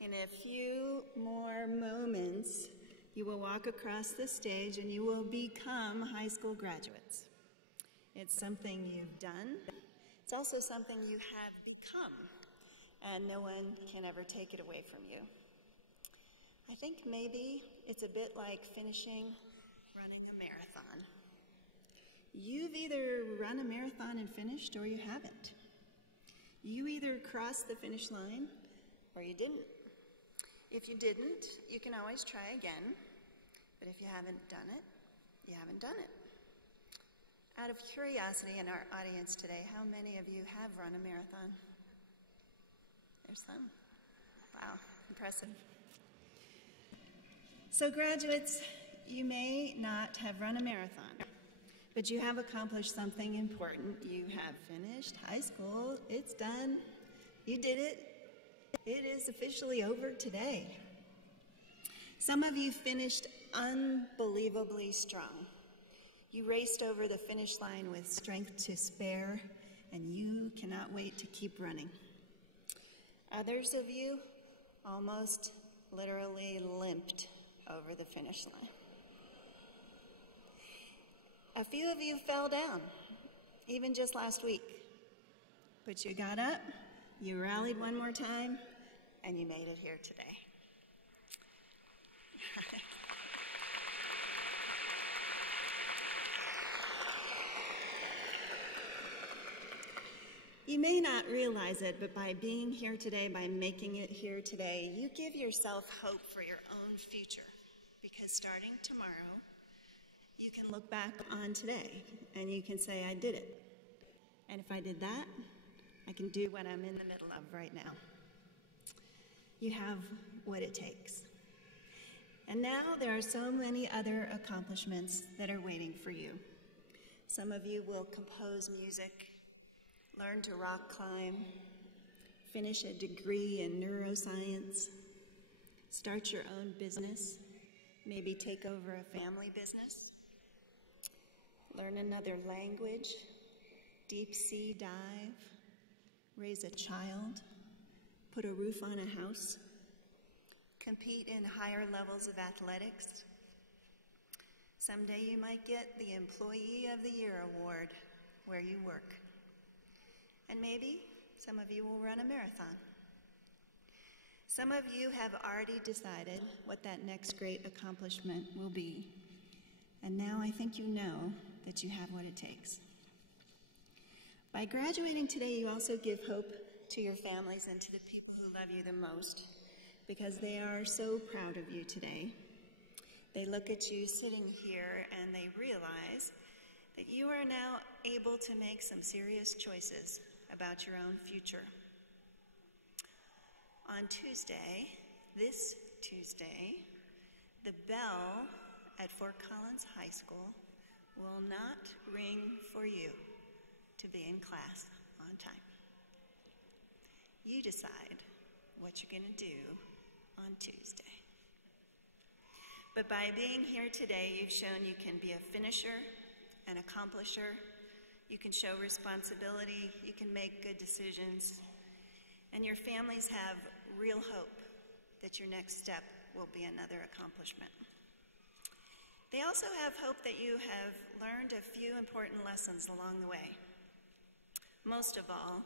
In a few more moments, you will walk across the stage and you will become high school graduates. It's something you've done. It's also something you have become, and no one can ever take it away from you. I think maybe it's a bit like running a marathon. You've either run a marathon and finished, or you haven't. You either crossed the finish line, or you didn't. If you didn't, you can always try again, but if you haven't done it, you haven't done it. Out of curiosity in our audience today, how many of you have run a marathon? There's some. Wow, impressive. So graduates, you may not have run a marathon, but you have accomplished something important. You have finished high school. It's done. You did it. It is officially over today. Some of you finished unbelievably strong. You raced over the finish line with strength to spare, and you cannot wait to keep running. Others of you almost literally limped over the finish line. A few of you fell down, even just last week. But you got up, you rallied one more time, and you made it here today. You may not realize it, but by being here today, by making it here today, you give yourself hope for your own future. Because starting tomorrow, you can look back on today and you can say, I did it. And if I did that, I can do what I'm in the middle of right now. You have what it takes. And now there are so many other accomplishments that are waiting for you. Some of you will compose music, learn to rock climb, finish a degree in neuroscience, start your own business, maybe take over a family business, learn another language, deep sea dive, raise a child, put a roof on a house, compete in higher levels of athletics. Someday you might get the Employee of the Year award where you work. And maybe some of you will run a marathon. Some of you have already decided what that next great accomplishment will be. And now I think you know that you have what it takes. By graduating today, you also give hope to your families and to the people who love you the most, because they are so proud of you today. They look at you sitting here and they realize that you are now able to make some serious choices about your own future. On Tuesday, this Tuesday, the bell at Fort Collins High School will not ring for you to be in class on time. You decide what you're going to do on Tuesday. But by being here today, you've shown you can be a finisher, an accomplisher. You can show responsibility. You can make good decisions. And your families have real hope that your next step will be another accomplishment. They also have hope that you have learned a few important lessons along the way. Most of all,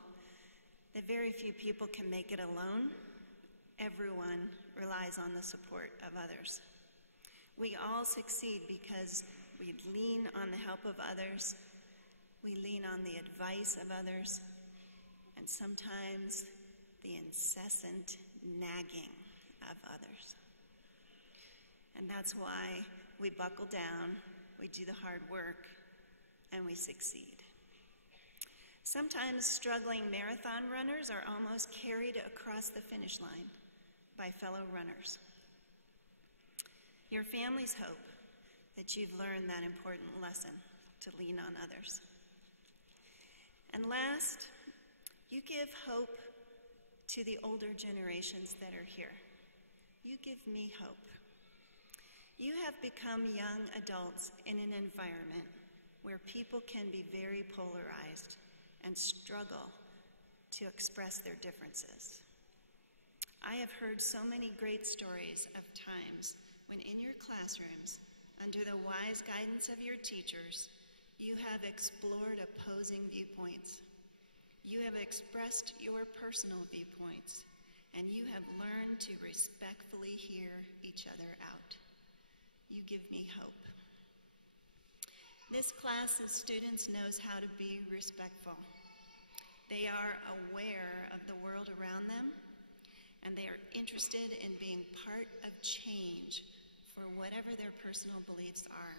that very few people can make it alone. Everyone relies on the support of others. We all succeed because we lean on the help of others, we lean on the advice of others, and sometimes the incessant nagging of others. And that's why we buckle down, we do the hard work, and we succeed. Sometimes struggling marathon runners are almost carried across the finish line by fellow runners. Your families hope that you've learned that important lesson to lean on others. And last, you give hope to the older generations that are here. You give me hope. You have become young adults in an environment where people can be very polarized and struggle to express their differences. I have heard so many great stories of times when in your classrooms, under the wise guidance of your teachers, you have explored opposing viewpoints. You have expressed your personal viewpoints, and you have learned to respectfully hear each other out. You give me hope. This class of students knows how to be respectful. They are aware of the world around them, and they are interested in being part of change for whatever their personal beliefs are.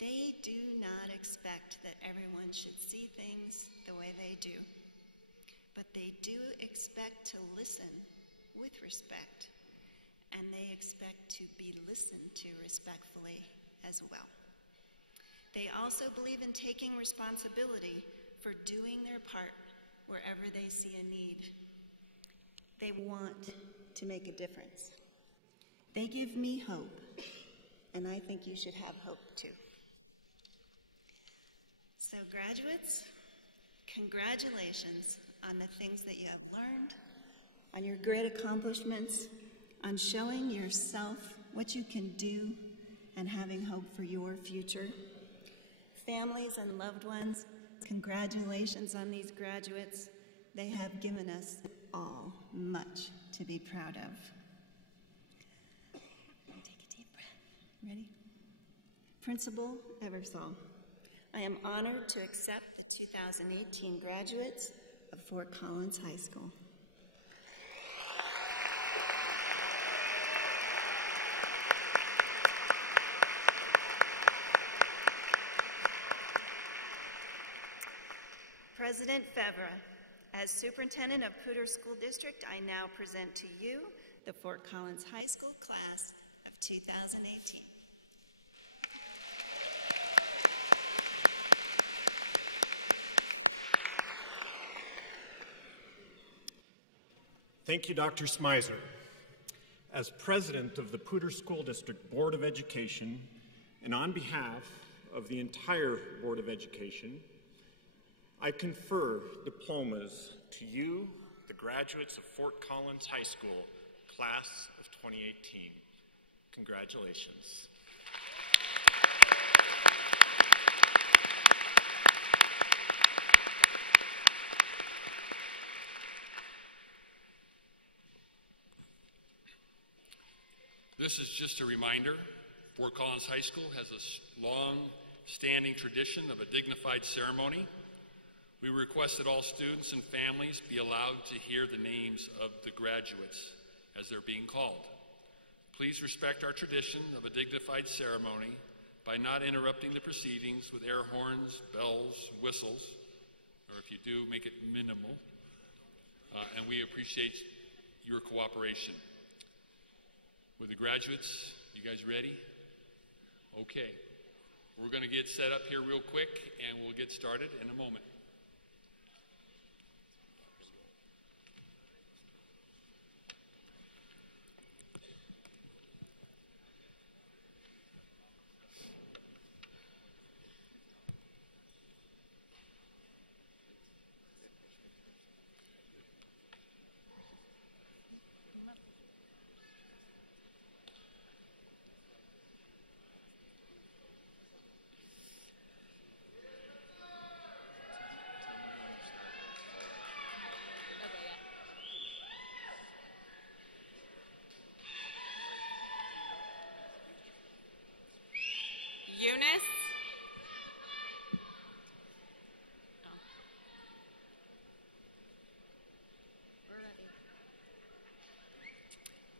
They do not expect that everyone should see things the way they do, but they do expect to listen with respect, and they expect to be listened to respectfully as well. They also believe in taking responsibility for doing their part wherever they see a need. They want to make a difference. They give me hope, and I think you should have hope too. So graduates, congratulations on the things that you have learned, on your great accomplishments, on showing yourself what you can do and having hope for your future. Families and loved ones, congratulations on these graduates. They have given us all much to be proud of. Take a deep breath. Ready? Principal Eversole, I am honored to accept the 2018 graduates of Fort Collins High School. President Fevre, as Superintendent of Poudre School District, I now present to you the Fort Collins High School class of 2018. Thank you, Dr. Smizer. As President of the Poudre School District Board of Education, and on behalf of the entire Board of Education, I confer diplomas to you the graduates of Fort Collins High School, class of 2018. Congratulations. This is just a reminder, Fort Collins High School has a long-standing tradition of a dignified ceremony. We request that all students and families be allowed to hear the names of the graduates as they're being called. Please respect our tradition of a dignified ceremony by not interrupting the proceedings with air horns, bells, whistles, or if you do, make it minimal. And we appreciate your cooperation. With the graduates, you guys ready? Okay. We're going to get set up here real quick, and we'll get started in a moment. Eunice.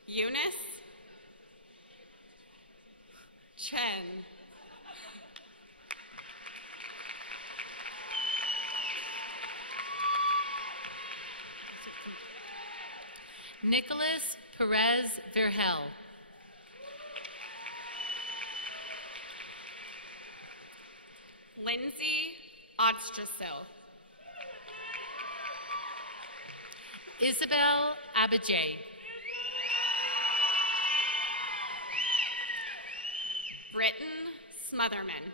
Eunice. Chen. Nicholas Perez Verhel. Lindsay Odstrasil. Isabel Abajay. Britton Smotherman.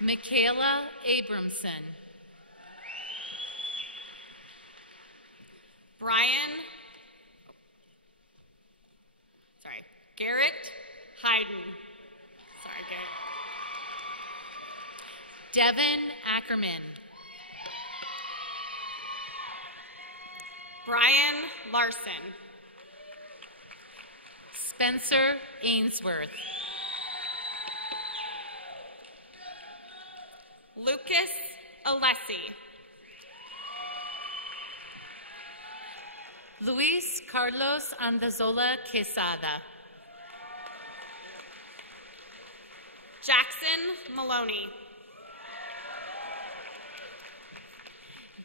Michaela Abramson. Garrett Hayden. Sorry, Garrett. Devin Ackerman. Brian Larson. Spencer Ainsworth. Lucas Alessi. Luis Carlos Andazola Quesada. Jackson Maloney.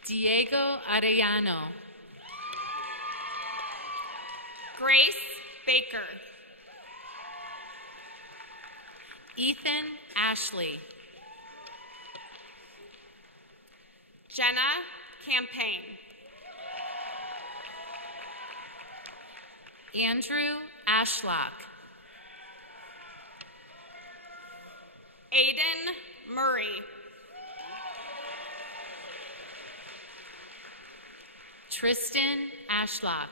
Diego Arellano. Grace Baker. Ethan Ashley. Jenna Campaign. Andrew Ashlock. Aiden Murray. Tristan Ashlock.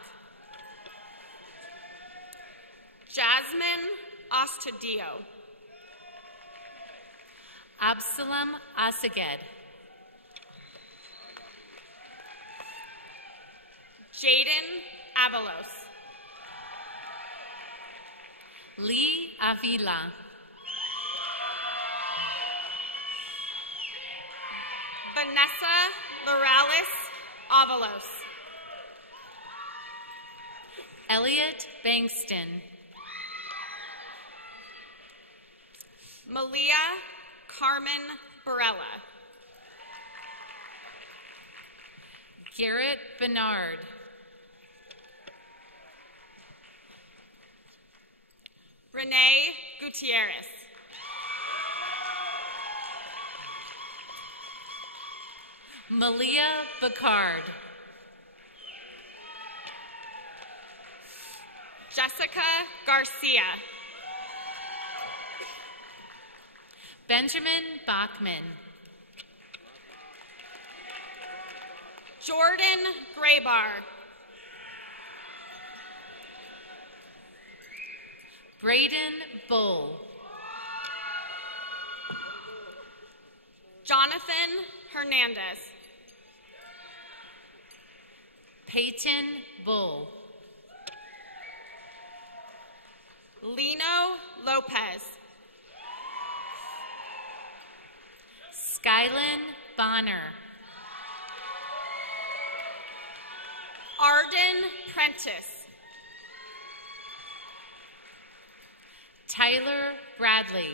Jasmine Ostadio. Absalom Asaged. Jaden Avalos. Lee Avila. Vanessa Lorales Avalos. Elliot Bankston. Malia Carmen Barella. Garrett Bernard. Renee Gutierrez. Malia Bacard. Jessica Garcia. Benjamin Bachman. Jordan Graybar. Braden Bull. Jonathan Hernandez. Peyton Bull. Lino Lopez. Skylin Bonner. Arden Prentice. Tyler Bradley.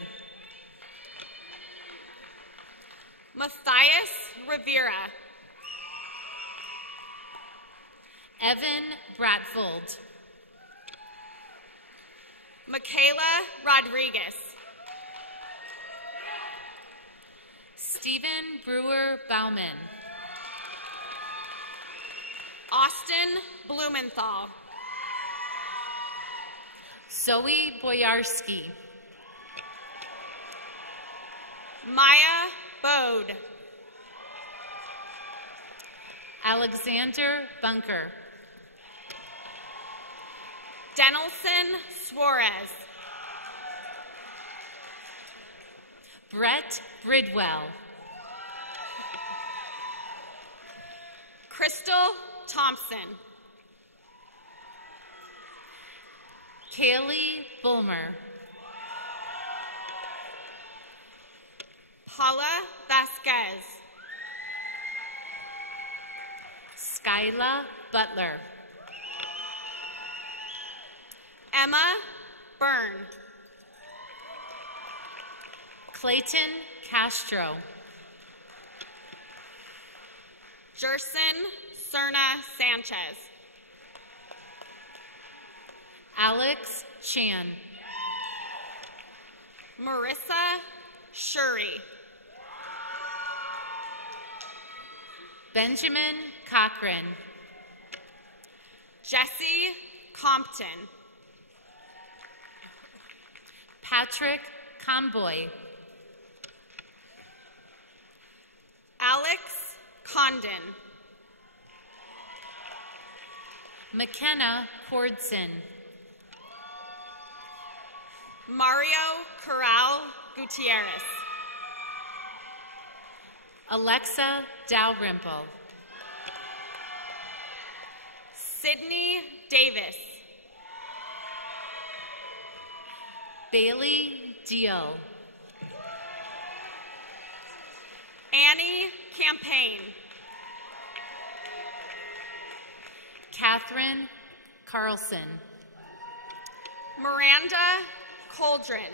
Matthias Rivera. Evan Bratfold. Michaela Rodriguez. Stephen Brewer Bauman. Austin Blumenthal. Zoe Boyarski. Maya Bode. Alexander Bunker. Denelson Suarez. Brett Bridwell. Crystal Thompson. Kaylee Bulmer. Paula Vasquez. Skyla Butler. Emma Byrne. Clayton Castro. Jerson Serna Sanchez. Alex Chan. Marissa Shuri. Benjamin Cochran. Jesse Compton. Patrick Comboy. Alex Condon. McKenna Cordson. Mario Corral Gutierrez. Alexa Dalrymple. Sydney Davis. Bailey Deal. Annie Campaign. Catherine Carlson. Miranda Coldren.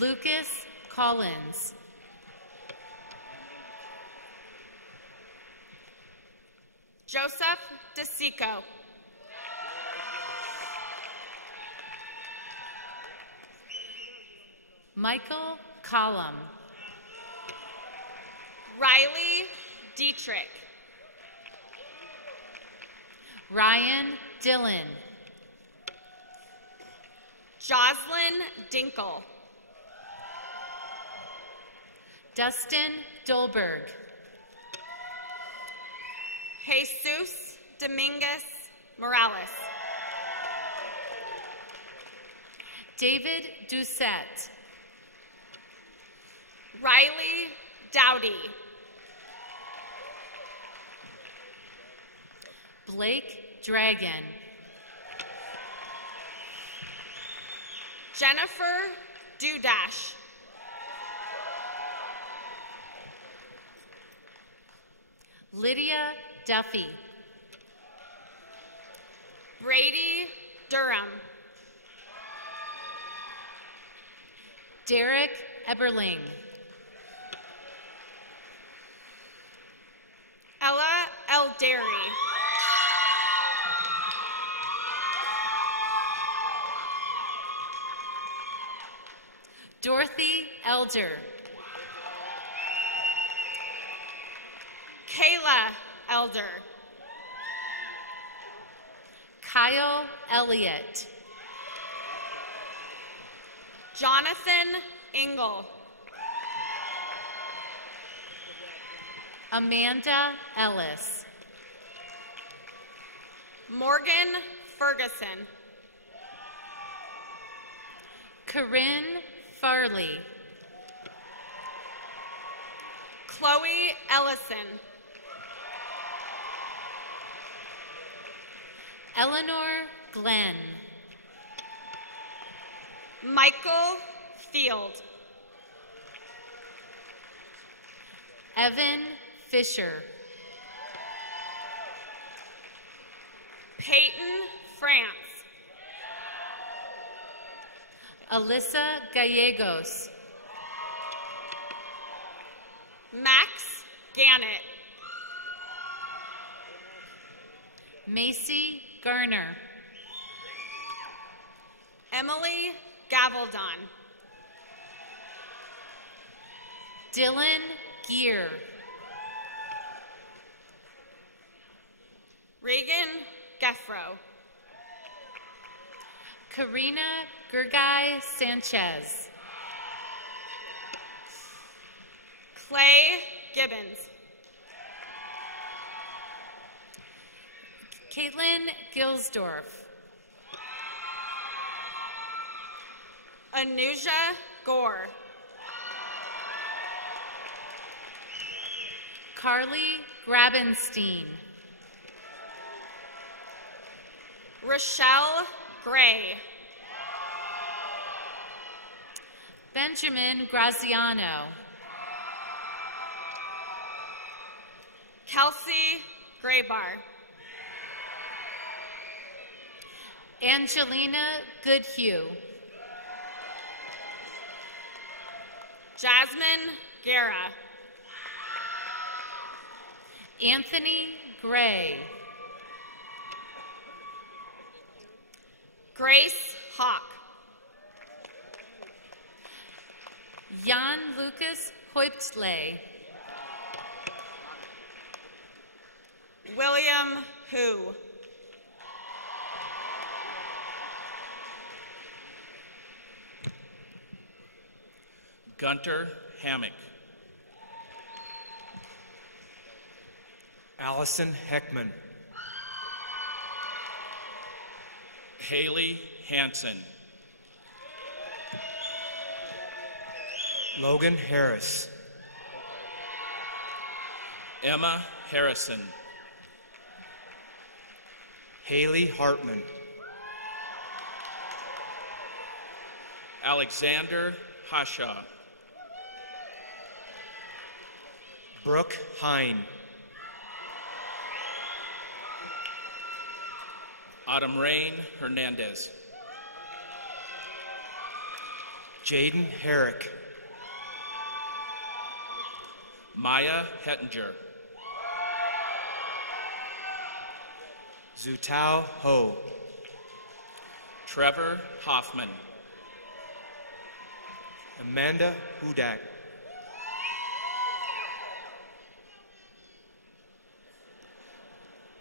Lucas Collins. Joseph DeSico. Michael Collum. Riley Dietrich. Ryan Dillon. Jocelyn Dinkle. Dustin Dolberg. Jesus Dominguez Morales. David Doucette. Riley Dowdy. Blake Dragon. Jennifer Dudash. Lydia Duffy. Brady Durham. Derek Eberling. Ella Elderi. Dorothy Elder. Kayla Elder. Kyle Elliott. Jonathan Engel. Amanda Ellis. Morgan Ferguson. Corinne Farley. Chloe Ellison. Eleanor Glenn. Michael Field. Evan Fisher. Peyton France. Alyssa Gallegos. Max Gannett. Macy Garner. Emily Gavaldon. Dylan Gear. Reagan Geffro. Karina Gergai Sanchez. Clay Gibbons. Caitlin Gilsdorf. Anuja Gore. Carly Grabenstein. Rochelle Gray. Benjamin Graziano. Kelsey Graybar. Angelina Goodhue. Jasmine Guerra. Anthony Gray. Grace Hawk. Jan Lucas Hoiptle. William Hu. Gunter Hammock. Allison Heckman. Haley Hansen. Logan Harris. Emma Harrison. Haley Hartman. Alexander Hashaw. Brooke Hine. Autumn Rain Hernandez. Jaden Herrick. Maya Hettinger. Zutao Ho. Trevor Hoffman. Amanda Hudak.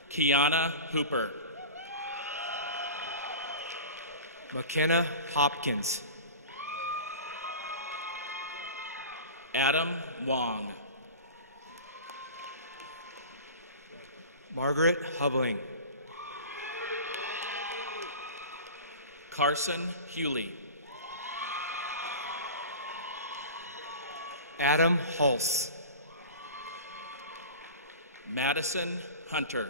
Kiana Hooper. McKenna Hopkins. Adam Wong. Margaret Hubling. Carson Hewley. Adam Hulse. Madison Hunter.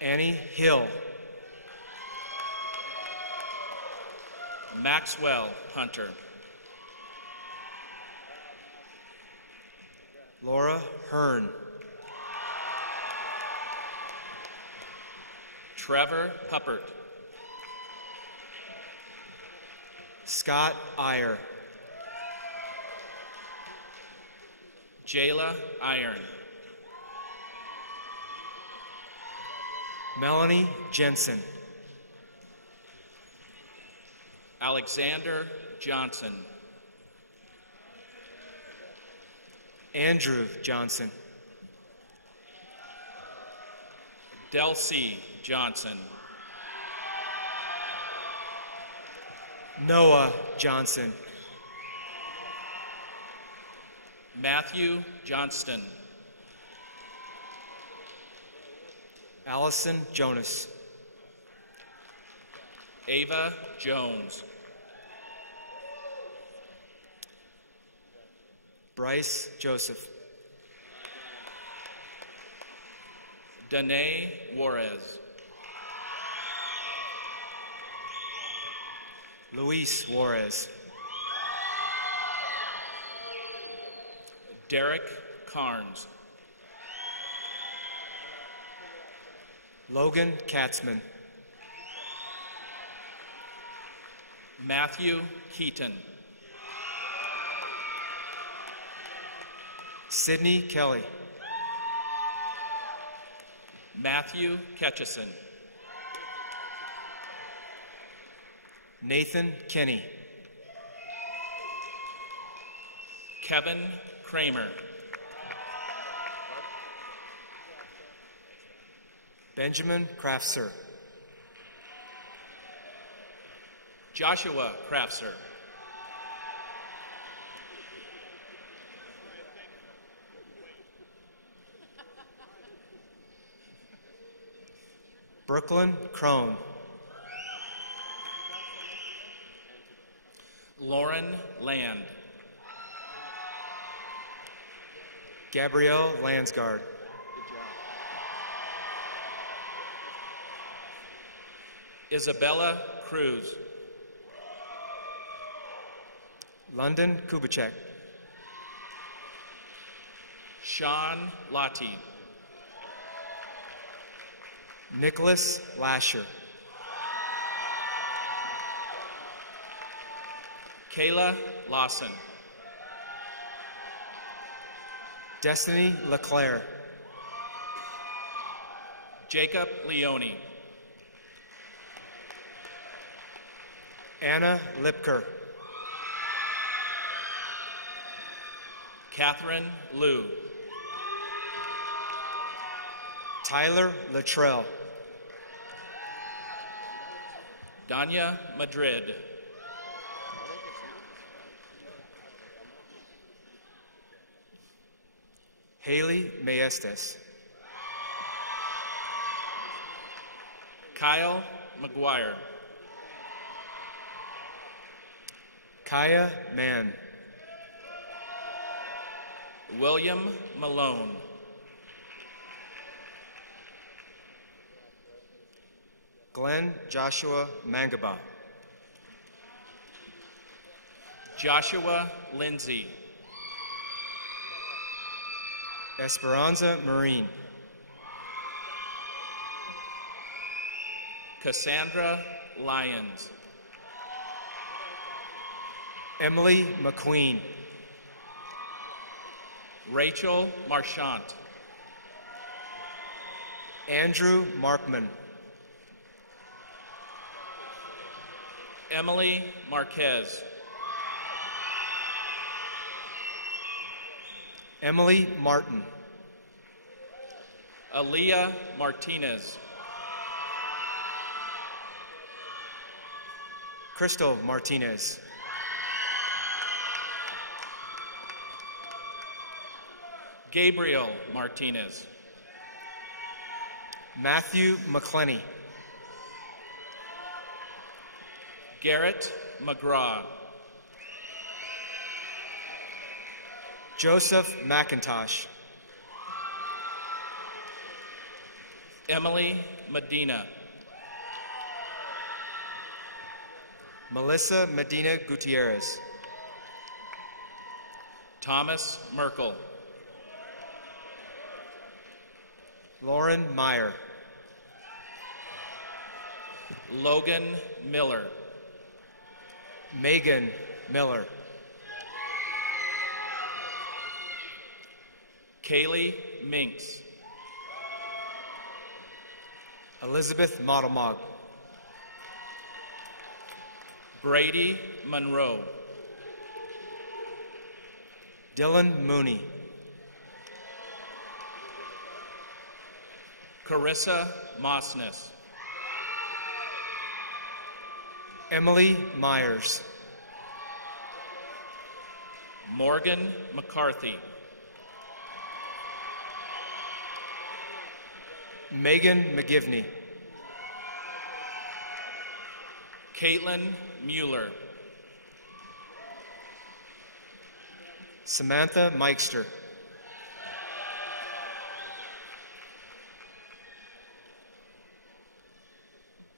Annie Hill. Maxwell Hunter. Laura Hearn. Trevor Huppert. Scott Iyer. Jayla Iron. Melanie Jensen. Alexander Johnson. Andrew Johnson. Delcy Johnson. Noah Johnson. Matthew Johnston. Allison Jonas. Ava Jones. Bryce Joseph. Danae Juarez. Luis Juarez. Derek Carnes. Logan Katzman. Matthew Keaton. Sydney Kelly. Matthew Ketchison. Nathan Kenny. Kevin Kramer. Benjamin Kraftser. Joshua Kraftser. Brooklyn Crone. Lauren Land. Gabrielle Lansgard. Isabella Cruz. London Kubicek. Sean Lottie. Nicholas Lasher. Kayla Lawson. Destiny LeClaire. Jacob Leone. Anna Lipker. Catherine Liu. Tyler Luttrell. Danya Madrid. Haley Maestas. Kyle McGuire. Kaya Mann. William Malone. Glenn Joshua Mangaba. Joshua Lindsay. Esperanza Marine. Cassandra Lyons. Emily McQueen. Rachel Marchant. Andrew Markman. Emily Marquez. Emily Martin. Aaliyah Martinez. Crystal Martinez. Gabriel Martinez. Matthew McClenny. Garrett McGraw. Joseph McIntosh. Emily Medina. Melissa Medina Gutierrez. Thomas Merkel. Lauren Meyer. Logan Miller. Megan Miller. Kaylee Minks. Elizabeth Modelmog. Brady Monroe. Dylan Mooney. Carissa Mossness. Emily Myers. Morgan McCarthy. Megan McGivney. Caitlin Mueller. Samantha Meister.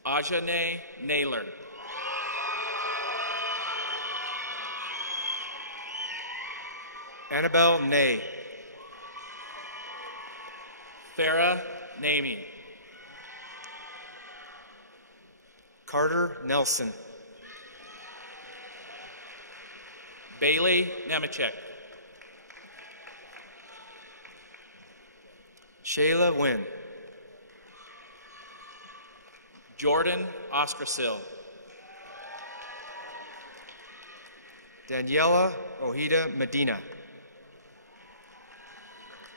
Ajane Naylor. Annabelle Ney. Farah Namey. Carter Nelson. Bailey Nemechek. Shayla Wynn. Jordan Ostrasil. Daniela Ojeda Medina.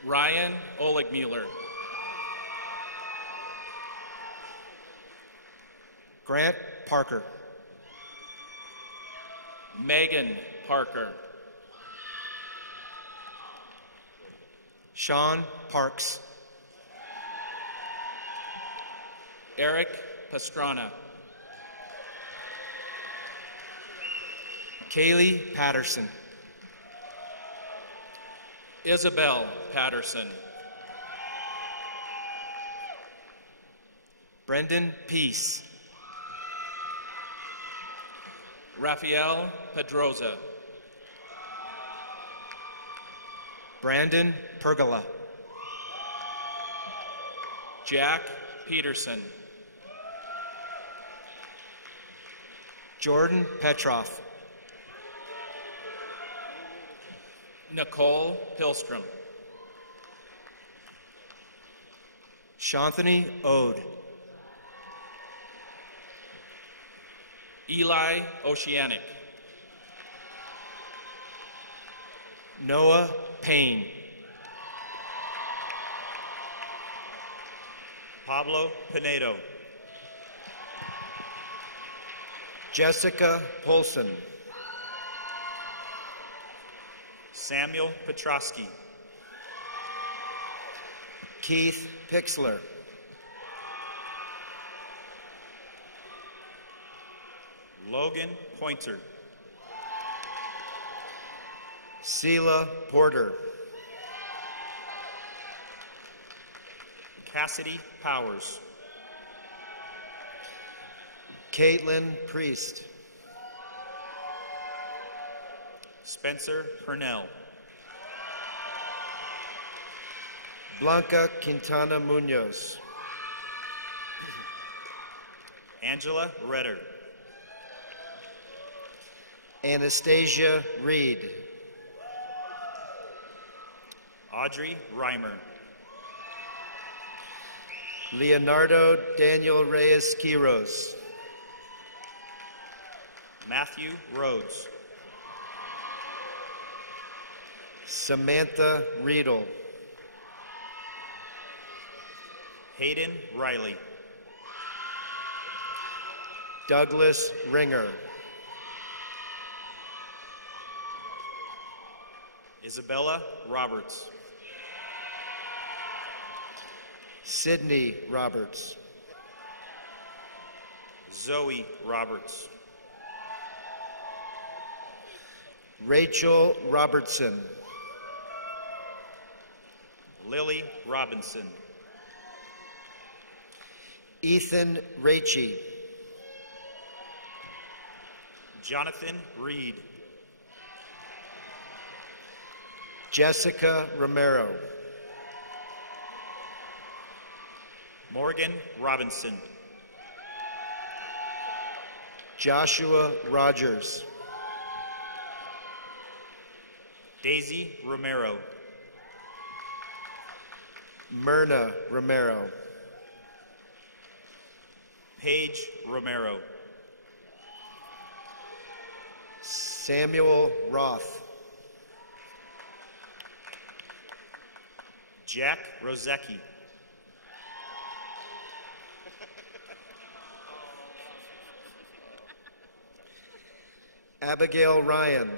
Ryan Oligmuller. Grant Parker. Megan Parker. Sean Parks. Eric Pastrana. Kaylee Patterson. Isabel Patterson. Brendan Peace. Rafael Pedroza. Brandon Pergola. Jack Peterson. Jordan Petroff. Nicole Pilstrom. Shanthony Ode. Eli Oceanic. Noah Payne. Pablo Pinedo. Jessica Polson. Samuel Petrosky. Keith Pixler. Logan Pointer. Sela Porter. Cassidy Powers. Caitlin Priest. Spencer Purnell. Blanca Quintana Munoz. Angela Redder. Anastasia Reed. Audrey Reimer. Leonardo Daniel Reyes Quiros. Matthew Rhodes. Samantha Riedel. Hayden Riley. Douglas Ringer. Isabella Roberts. Sydney Roberts. Zoe Roberts. Rachel Robertson. Lily Robinson. Ethan Raichi. Jonathan Reed. Jessica Romero. Morgan Robinson. Joshua Rogers. Daisy Romero. Myrna Romero. Paige Romero. Samuel Roth. Jack Rozecki. Abigail Ryan.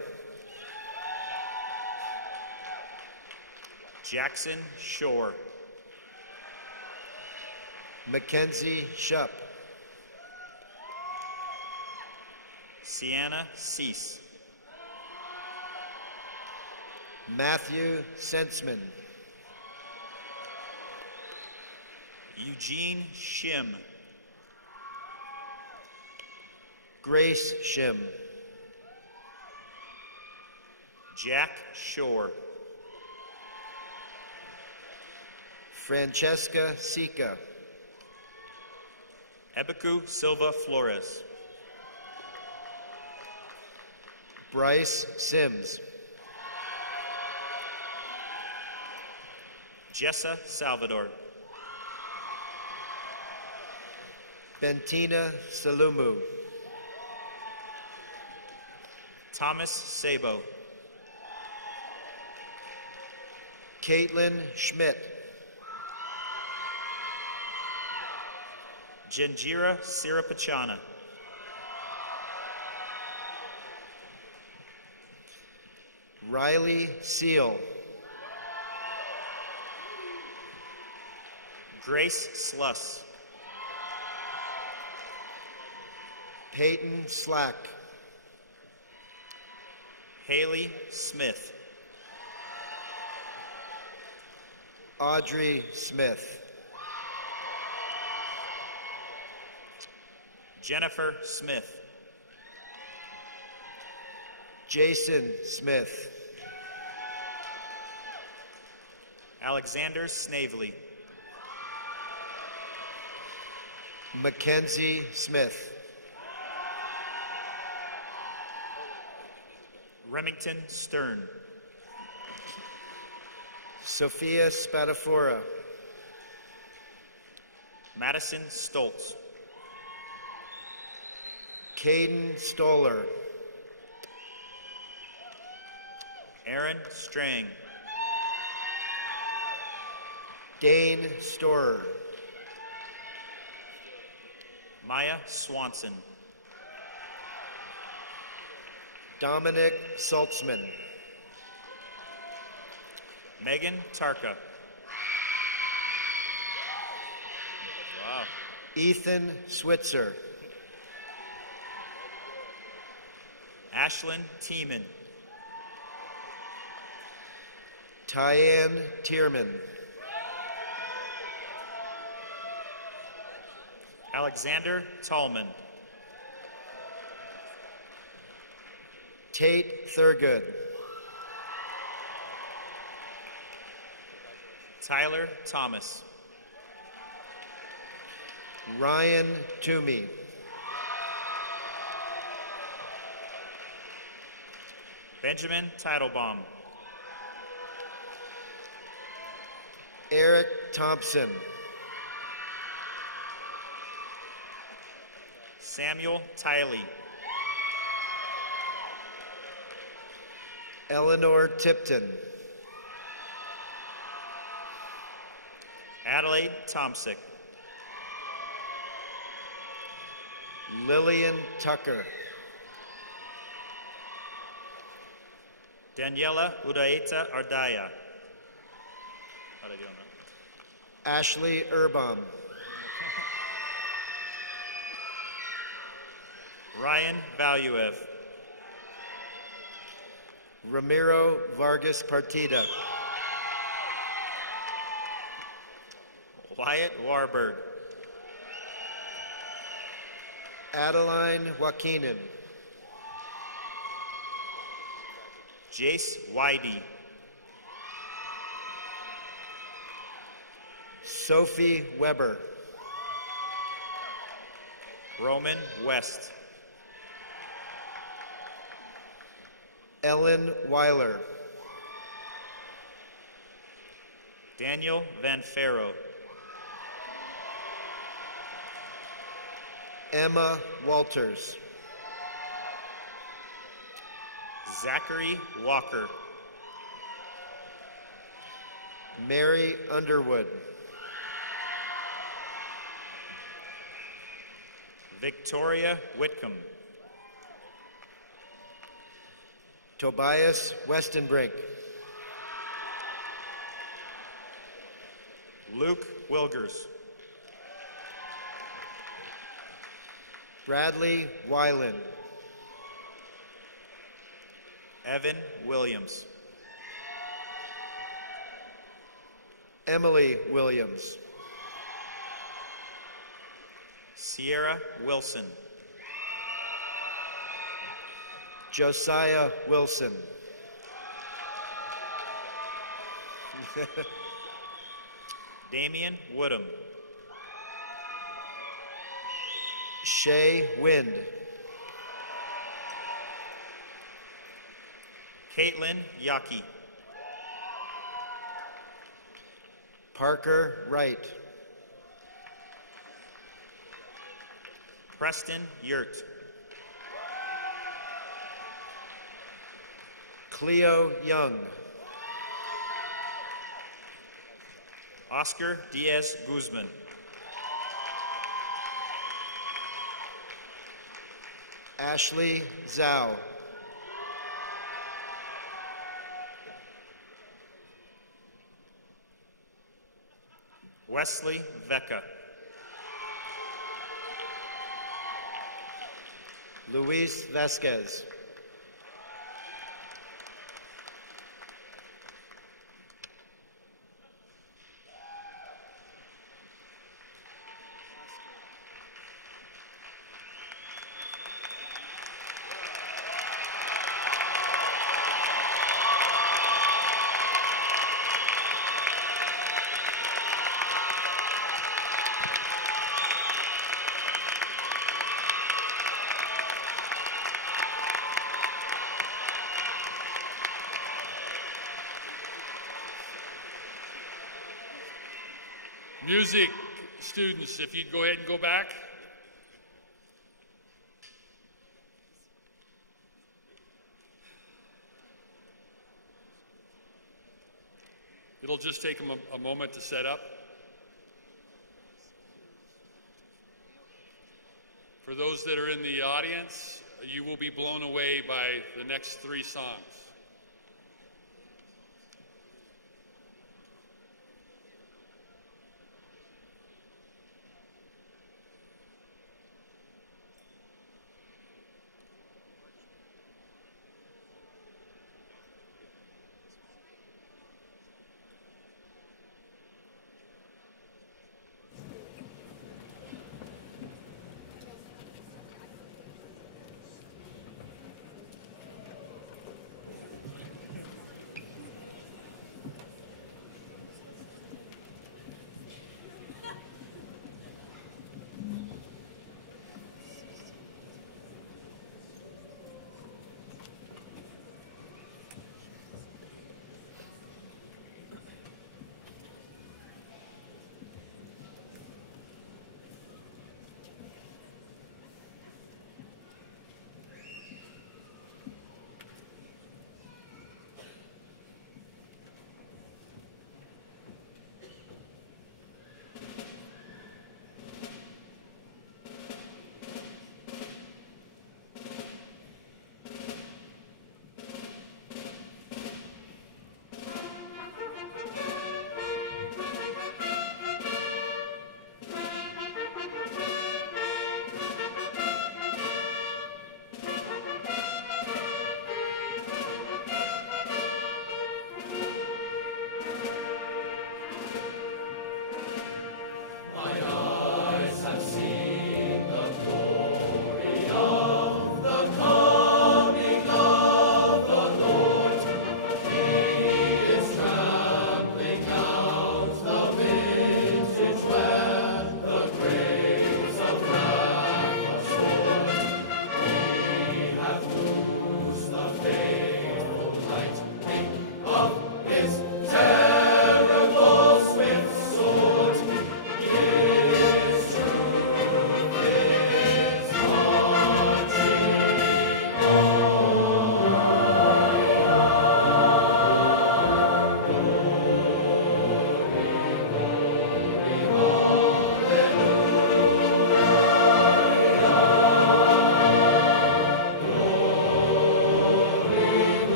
Jackson Shore. Mackenzie Shupp. Sienna Cease. Matthew Sensman. Eugene Shim. Grace Shim. Jack Shore. Francesca Sika. Ebiku Silva Flores. Bryce Sims. Jessa Salvador. Bentina Salumu. Thomas Sabo. Caitlin Schmidt. Janjira Sirapachana. Riley Seal. Grace Sluss. Peyton Slack. Haley Smith. Audrey Smith. Jennifer Smith. Jason Smith. Alexander Snavely. Mackenzie Smith. Remington Stern. Sophia Spadafora. Madison Stoltz. Caden Stoller. Aaron Strang. Dane Storer. Maya Swanson. Dominic Saltzman. Megan Tarka. Wow. Ethan Switzer. Ashlyn Tiemann. Tyann Tierman. Alexander Tallman. Tate Thurgood. Tyler Thomas. Ryan Toomey. Benjamin Teitelbaum. Eric Thompson. Samuel Tiley. Eleanor Tipton. Adelaide Tomsick. Lillian Tucker. Daniela Udaeta Ardaya. How'd I do on that? Ashley Urbam. Ryan Valuev. Ramiro Vargas Partida. Wyatt Warburg. Adeline Joaquinin. Jace Whitey. Sophie Weber. Roman West. Ellen Weiler. Daniel Van Ferro. Emma Walters. Zachary Walker. Mary Underwood. Victoria Whitcomb. Tobias Westenbrink. Luke Wilgers. Bradley Weiland. Evan Williams. Emily Williams. Sierra Wilson. Josiah Wilson. Damian Woodham. Shay Wind. Caitlin Yaki. Parker Wright. Preston Yurt. Cleo Young. Oscar Diaz Guzman. Ashley Zhao. Wesley Vecca. Luis Vasquez. Music students, if you'd go ahead and go back. It'll just take them a moment to set up. For those that are in the audience, you will be blown away by the next 3 songs.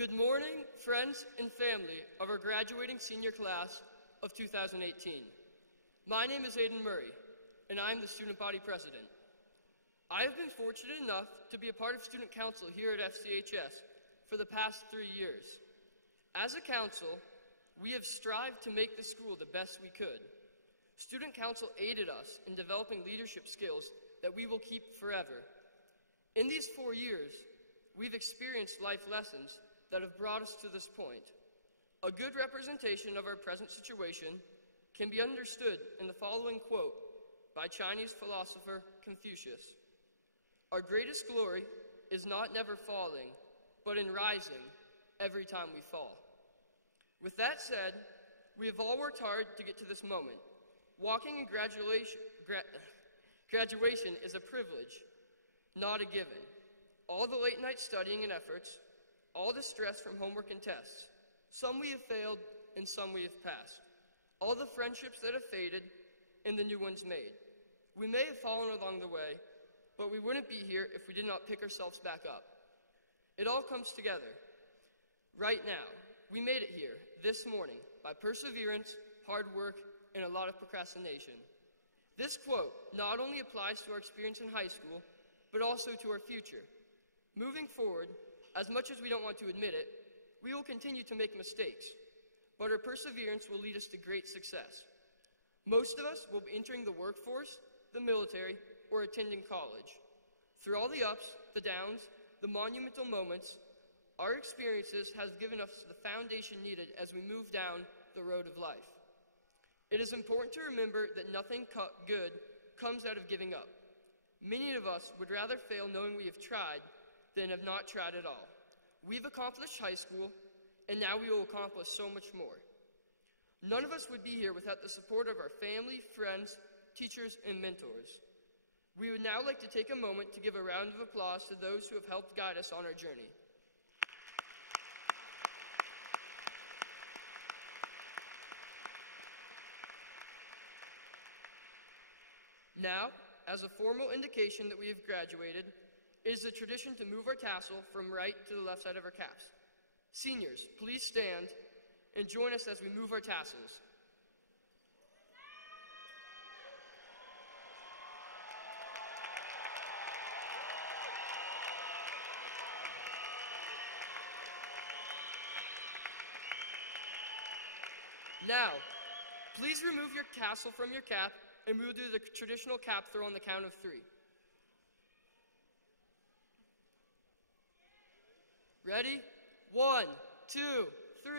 Good morning, friends and family of our graduating senior class of 2018. My name is Aiden Murray, and I am the student body president. I have been fortunate enough to be a part of student council here at FCHS for the past 3 years. As a council, we have strived to make the school the best we could. Student council aided us in developing leadership skills that we will keep forever. In these 4 years, we've experienced life lessons that have brought us to this point. A good representation of our present situation can be understood in the following quote by Chinese philosopher Confucius. Our greatest glory is not never falling, but in rising every time we fall. With that said, we have all worked hard to get to this moment. Walking in graduation is a privilege, not a given. All the late night studying and efforts, all the stress from homework and tests. Some we have failed and some we have passed. All the friendships that have faded and the new ones made. We may have fallen along the way, but we wouldn't be here if we did not pick ourselves back up. It all comes together. Right now, we made it here this morning by perseverance, hard work, and a lot of procrastination. This quote not only applies to our experience in high school, but also to our future. Moving forward, as much as we don't want to admit it, we will continue to make mistakes, but our perseverance will lead us to great success. Most of us will be entering the workforce, the military, or attending college. Through all the ups, the downs, the monumental moments, our experiences have given us the foundation needed as we move down the road of life. It is important to remember that nothing good comes out of giving up. Many of us would rather fail knowing we have tried than have not tried at all. We've accomplished high school, and now we will accomplish so much more. None of us would be here without the support of our family, friends, teachers, and mentors. We would now like to take a moment to give a round of applause to those who have helped guide us on our journey. Now, as a formal indication that we have graduated, it is a tradition to move our tassel from right to the left side of our caps. Seniors, please stand and join us as we move our tassels. Now, please remove your tassel from your cap, and we will do the traditional cap throw on the count of 3. Ready? 1, 2, 3.